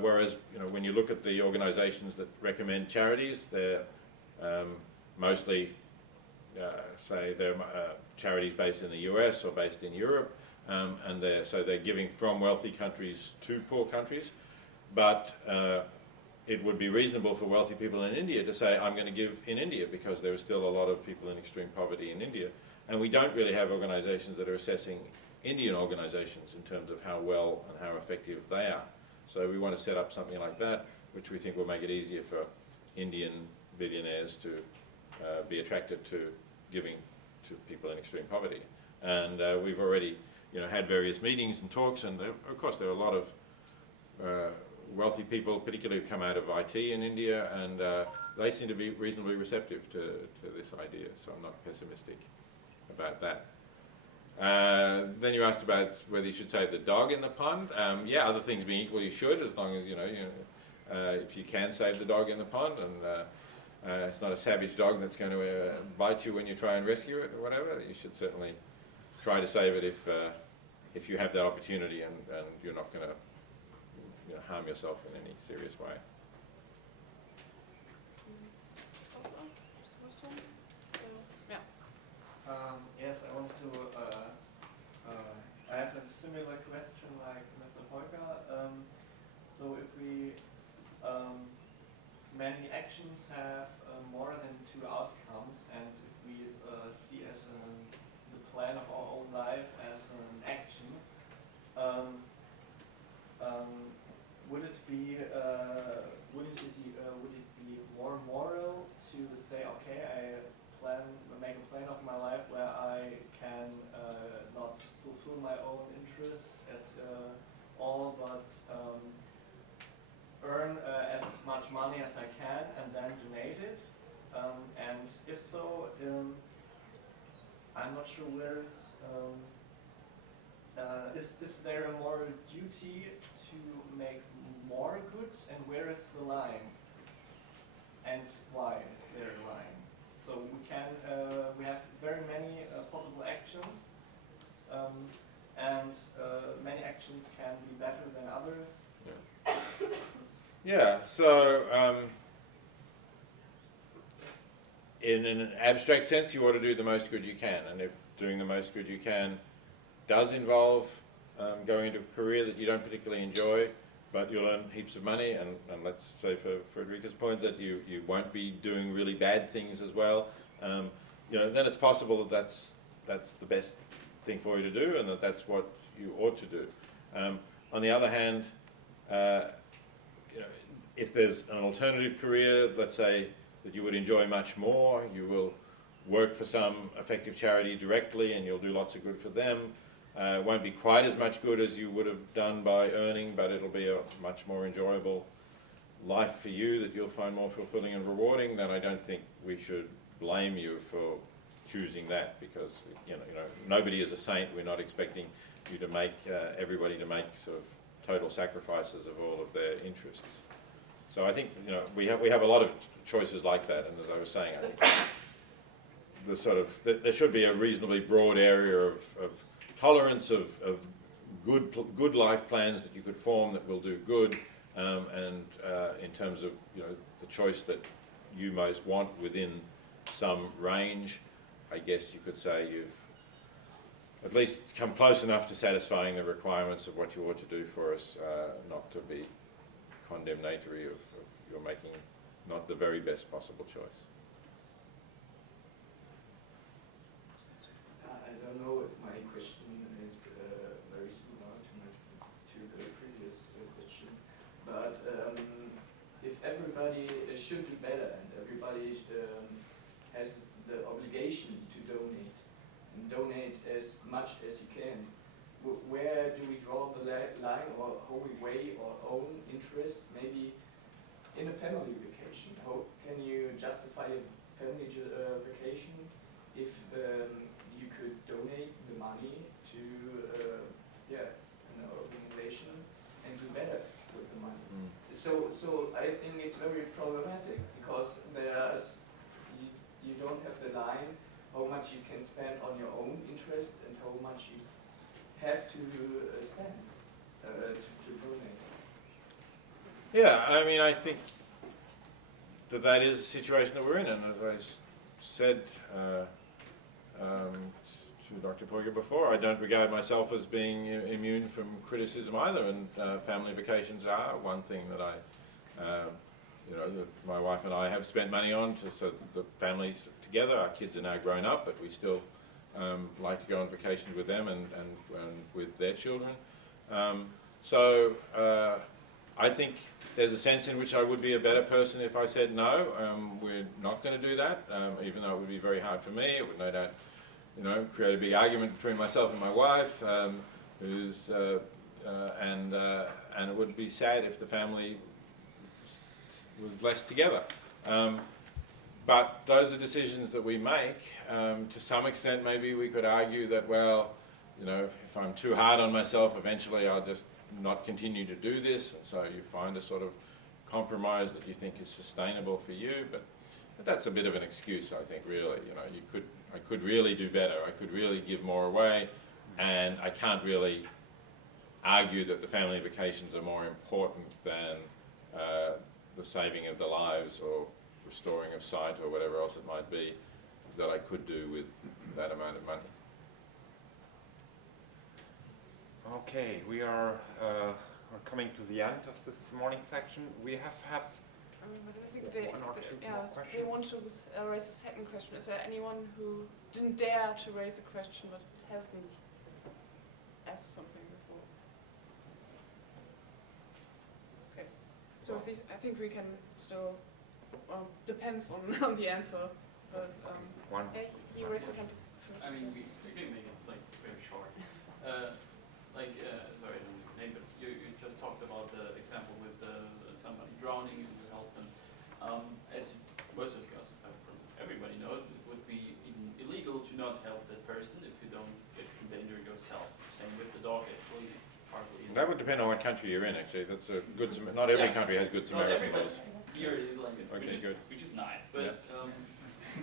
whereas when you look at the organizations that recommend charities, they're mostly say they're charities based in the US or based in Europe, and they're giving from wealthy countries to poor countries, but it would be reasonable for wealthy people in India to say, I'm going to give in India, because there are still a lot of people in extreme poverty in India, and we don't really have organizations that are assessing Indian organizations in terms of how well and how effective they are. So we want to set up something like that, which we think will make it easier for Indian billionaires to be attracted to giving to people in extreme poverty. And we've already had various meetings and talks, and of course there are a lot of wealthy people, particularly who come out of IT in India, and they seem to be reasonably receptive to this idea, so I'm not pessimistic about that. Then you asked about whether you should save the dog in the pond. Yeah, other things being equal, you should, as long as if you can save the dog in the pond, and it's not a savage dog that's going to bite you when you try and rescue it or whatever. You should certainly try to save it if you have that opportunity and you're not going to harm yourself in any serious way. Yes, I want to. I have a similar question like Mr. Peucker. So if we many actions have more than two outcomes, and if we see as the plan of our own life as an action, would it be more moral to say, okay, I make a plan of my life where I can not fulfill my own interests at all, but earn as much money as I can and then donate it? And if so, I'm not sure where is there a moral duty to make more goods, and where is the line? And why is there a line? So we have very many possible actions, and many actions can be better than others. Yeah, so in an abstract sense, you ought to do the most good you can, and if doing the most good you can does involve going into a career that you don't particularly enjoy, but you'll earn heaps of money, and let's say for Frederica's point that you won't be doing really bad things as well, then it's possible that that's the best thing for you to do, and that's what you ought to do. On the other hand, if there's an alternative career, let's say that you would enjoy much more, you will work for some effective charity directly and you'll do lots of good for them. It won't be quite as much good as you would have done by earning, but it'll be a much more enjoyable life for you that you'll find more fulfilling and rewarding. Then I don't think we should blame you for choosing that, because nobody is a saint. We're not expecting you to make everybody to make sort of total sacrifices of all of their interests. So I think we have a lot of choices like that, and as I was saying, I think there should be a reasonably broad area of tolerance of good life plans that you could form that will do good, and in terms of the choice that you most want within some range, I guess you could say you've at least come close enough to satisfying the requirements of what you ought to do for us, not to be condemnatory of you're making not the very best possible choice. I don't know if my question is very similar to the previous question, but if everybody should do better and everybody has the obligation to donate, and donate as much as you can, where do we draw the line, or how we weigh our own interests? Maybe in a family vacation, how can you justify a family vacation if you could donate the money to an organization and do better with the money? So I think it's very problematic, because you don't have the line how much you can spend on your own interest and how much you have to spend to donate. Yeah, I mean, I think that is the situation that we're in, and as I said to Dr. Peucker before, I don't regard myself as being immune from criticism either, and family vacations are one thing that that my wife and I have spent money on, so the family's together. Our kids are now grown up, but we still like to go on vacations with them and with their children. I think there's a sense in which I would be a better person if I said no, we're not going to do that, even though it would be very hard for me. It would no doubt, create a big argument between myself and my wife, and it would be sad if the family was less together. But those are decisions that we make. To some extent, maybe we could argue that, well, if I'm too hard on myself, eventually I'll just not continue to do this, and so you find a sort of compromise that you think is sustainable for you. But that's a bit of an excuse, I think, really. I could really do better. I could really give more away, and I can't really argue that the family vacations are more important than the saving of the lives or restoring of sight or whatever else it might be that I could do with that amount of money. Okay, we are we're coming to the end of this morning section. We have perhaps But I think they, one or two yeah, more they questions. want to raise a second question. Is there anyone who didn't dare to raise a question but hasn't asked something before? Okay. So if these, I think we can still, well, depends on the answer. But One. yeah, he raises something first. I mean, we can make it like very short. Sorry, I don't know the name, but you just talked about the example with somebody drowning and you help them. As most of us, everybody knows, it would be even illegal to not help that person if you don't get endanger yourself. Same with the dog, actually, partly. That would depend on what country you're in, actually. That's a good. Not every country has good Samaritan laws. Here it is like this, Okay, good. which is nice. But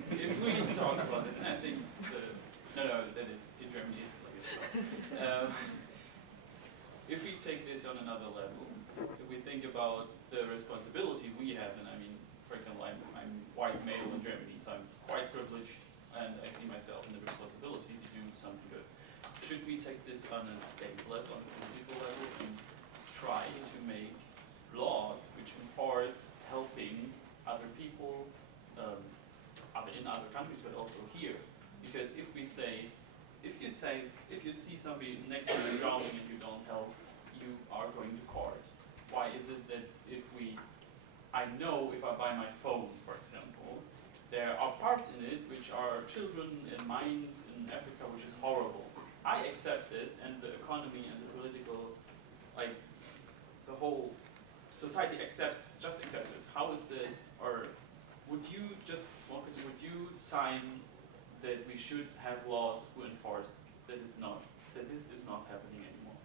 if we talk about it, and I think that is in Germany it's like it's if we take this on another level, if we think about the responsibility we have, and I mean, for example, I'm white male in Germany, so I'm quite privileged, and I see myself in the responsibility to do something good. Should we take this on a state level, on a political level, and try to make laws which enforce helping other people in other countries, but also here? Because if you see somebody next to you drowning and you don't help, you are going to court. Why is it that I know if I buy my phone, for example, there are parts in it which are children and mines in Africa, which is horrible. I accept this, and the economy and the political, the whole society just accepts it. How is would you sign that we should have laws to enforce that this is not happening anymore?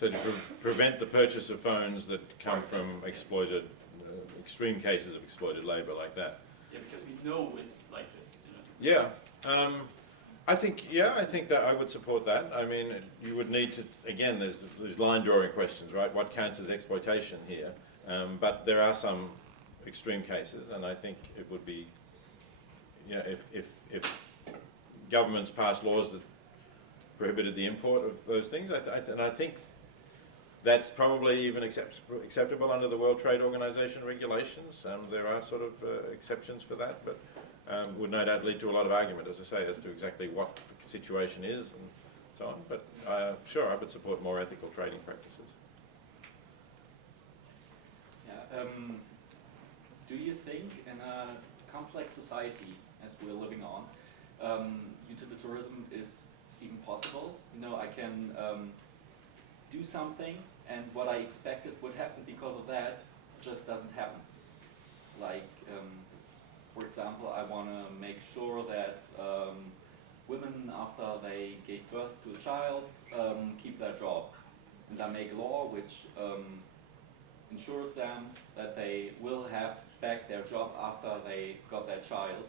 So to prevent the purchase of phones that come from exploited, extreme cases of exploited labour like that. Yeah, because we know it's like this. Yeah, I think that I would support that. I mean, you would need to, again, there's line drawing questions, right? What counts as exploitation here? But there are some extreme cases, and I think it would be, if governments passed laws that prohibited the import of those things, and I think that's probably even acceptable under the World Trade Organization regulations. There are sort of exceptions for that, but would no doubt lead to a lot of argument, as I say, as to exactly what the situation is and so on. But sure, I would support more ethical trading practices. Yeah. Do you think in a complex society as we're living on, utilitarianism is even possible? You know, I can do something, and what I expected would happen because of that just doesn't happen. Like, for example, I want to make sure that women, after they gave birth to a child, keep their job. And I make a law which ensures them that they will have back their job after they got their child.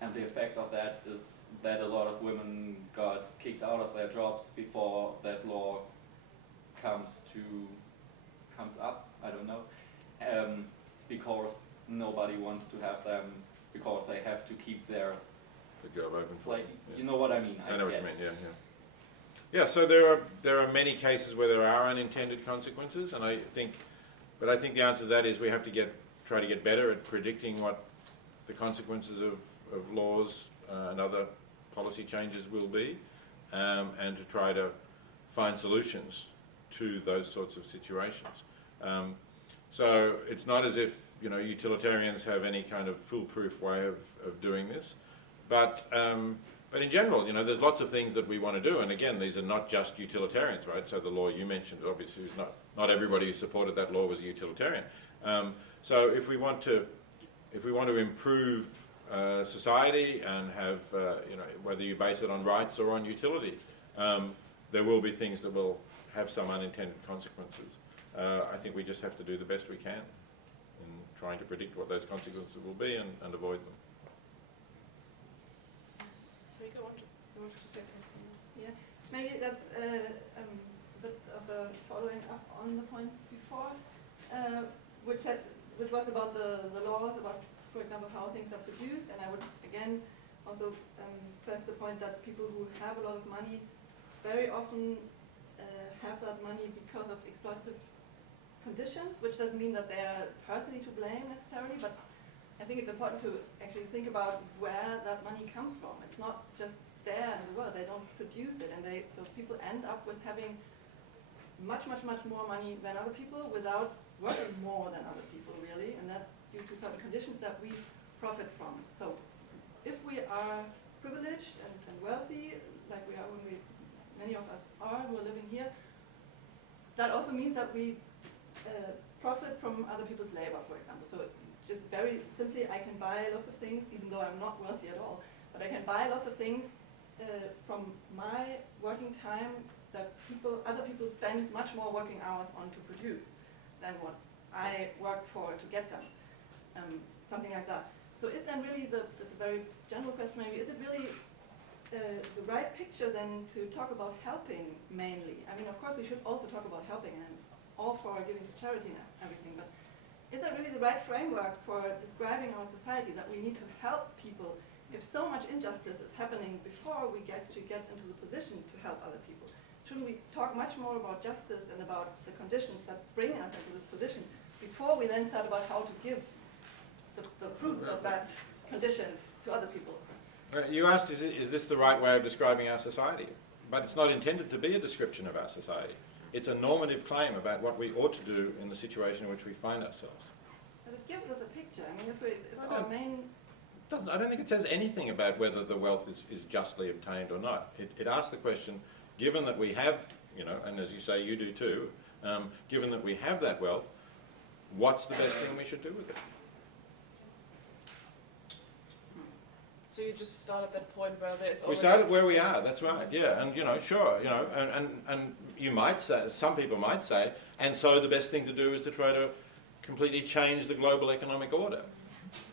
And the effect of that is that a lot of women got kicked out of their jobs before that law comes up, I don't know, because nobody wants to have them, because they have to keep their job open for like, them, yeah. you know what I mean, I know what you mean, yeah, yeah. Yeah, so there are many cases where there are unintended consequences, and I think the answer to that is we have to try to get better at predicting what the consequences of laws and other policy changes will be, and to try to find solutions to those sorts of situations. So it's not as if, you know, utilitarians have any kind of foolproof way of doing this, but in general, you know, there's lots of things that we want to do, and again, these are not just utilitarians, right? So the law you mentioned, obviously, is not everybody who supported that law was a utilitarian. So if we want to improve society and have, you know, whether you base it on rights or on utility, there will be things that will have some unintended consequences. I think we just have to do the best we can in trying to predict what those consequences will be and avoid them. You wanted to say something? Yeah, maybe that's a bit of a following up on the point before, which was about the laws, about, for example, how things are produced, and I would again also press the point that people who have a lot of money very often have that money because of exploitative conditions, which doesn't mean that they are personally to blame necessarily, but I think it's important to actually think about where that money comes from. It's not just there in the world, they don't produce it, and so people end up with having much more money than other people without working more than other people, really, and that's due to certain conditions that we profit from. So if we are privileged and wealthy, like we are many of us are who are living here, that also means that we profit from other people's labor, for example. So just very simply, I can buy lots of things, even though I'm not wealthy at all, but I can buy lots of things from my working time that other people spend much more working hours on to produce than what I worked for to get them, something like that. So is then really that's a very general question maybe, is it really the right picture then to talk about helping mainly? I mean, of course we should also talk about helping, and all for giving to charity and everything, but is that really the right framework for describing our society, that we need to help people if so much injustice is happening before we get into the position to help other people? Shouldn't we talk much more about justice and about the conditions that bring us into this position before we then start about how to give the fruits of that conditions to other people? You asked, is this the right way of describing our society? But it's not intended to be a description of our society. It's a normative claim about what we ought to do in the situation in which we find ourselves. But it gives us a picture. I mean, if our main... I don't think it says anything about whether the wealth is justly obtained or not. It asks the question, given that we have, you know, and as you say, you do too, given that we have that wealth, what's the best thing we should do with it? So you just start at that point where there's We started where we are, that's right, yeah, and you know, sure, you know, and you might say, some people might say, and so the best thing to do is to try to completely change the global economic order.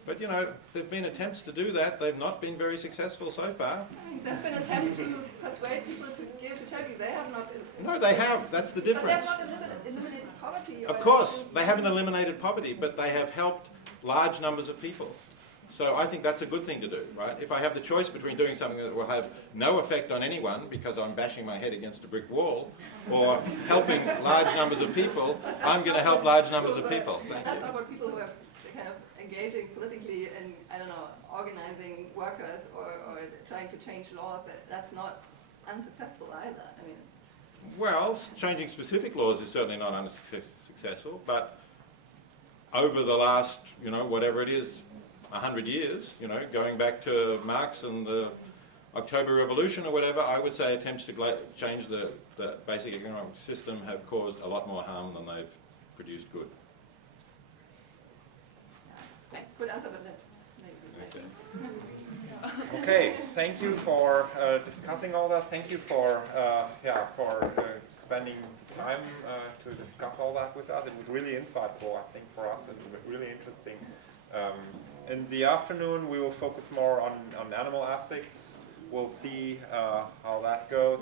But you know, there have been attempts to do that, they've not been very successful so far. I mean, there have been attempts to persuade people to give to charity, they have not... No, they have, that's the difference. But they have not eliminated poverty. Of course, they haven't eliminated poverty, but they have helped large numbers of people. So I think that's a good thing to do, right? If I have the choice between doing something that will have no effect on anyone because I'm bashing my head against a brick wall, or helping large numbers of people, I'm going to help large numbers of people. Thank That's you. not what people who are kind of engaging politically in, I don't know, organizing workers or trying to change laws. That's not unsuccessful either. I mean, it's Well, changing specific laws is certainly not unsuccessful, but over the last, whatever it is, 100 years, going back to Marx and the October Revolution or whatever, I would say attempts to change the basic economic system have caused a lot more harm than they've produced good. good answer, but let's maybe. Okay, thank you for discussing all that. Thank you for spending the time to discuss all that with us. It was really insightful, I think, for us, and really interesting. In the afternoon, we will focus more on animal ethics. We'll see how that goes.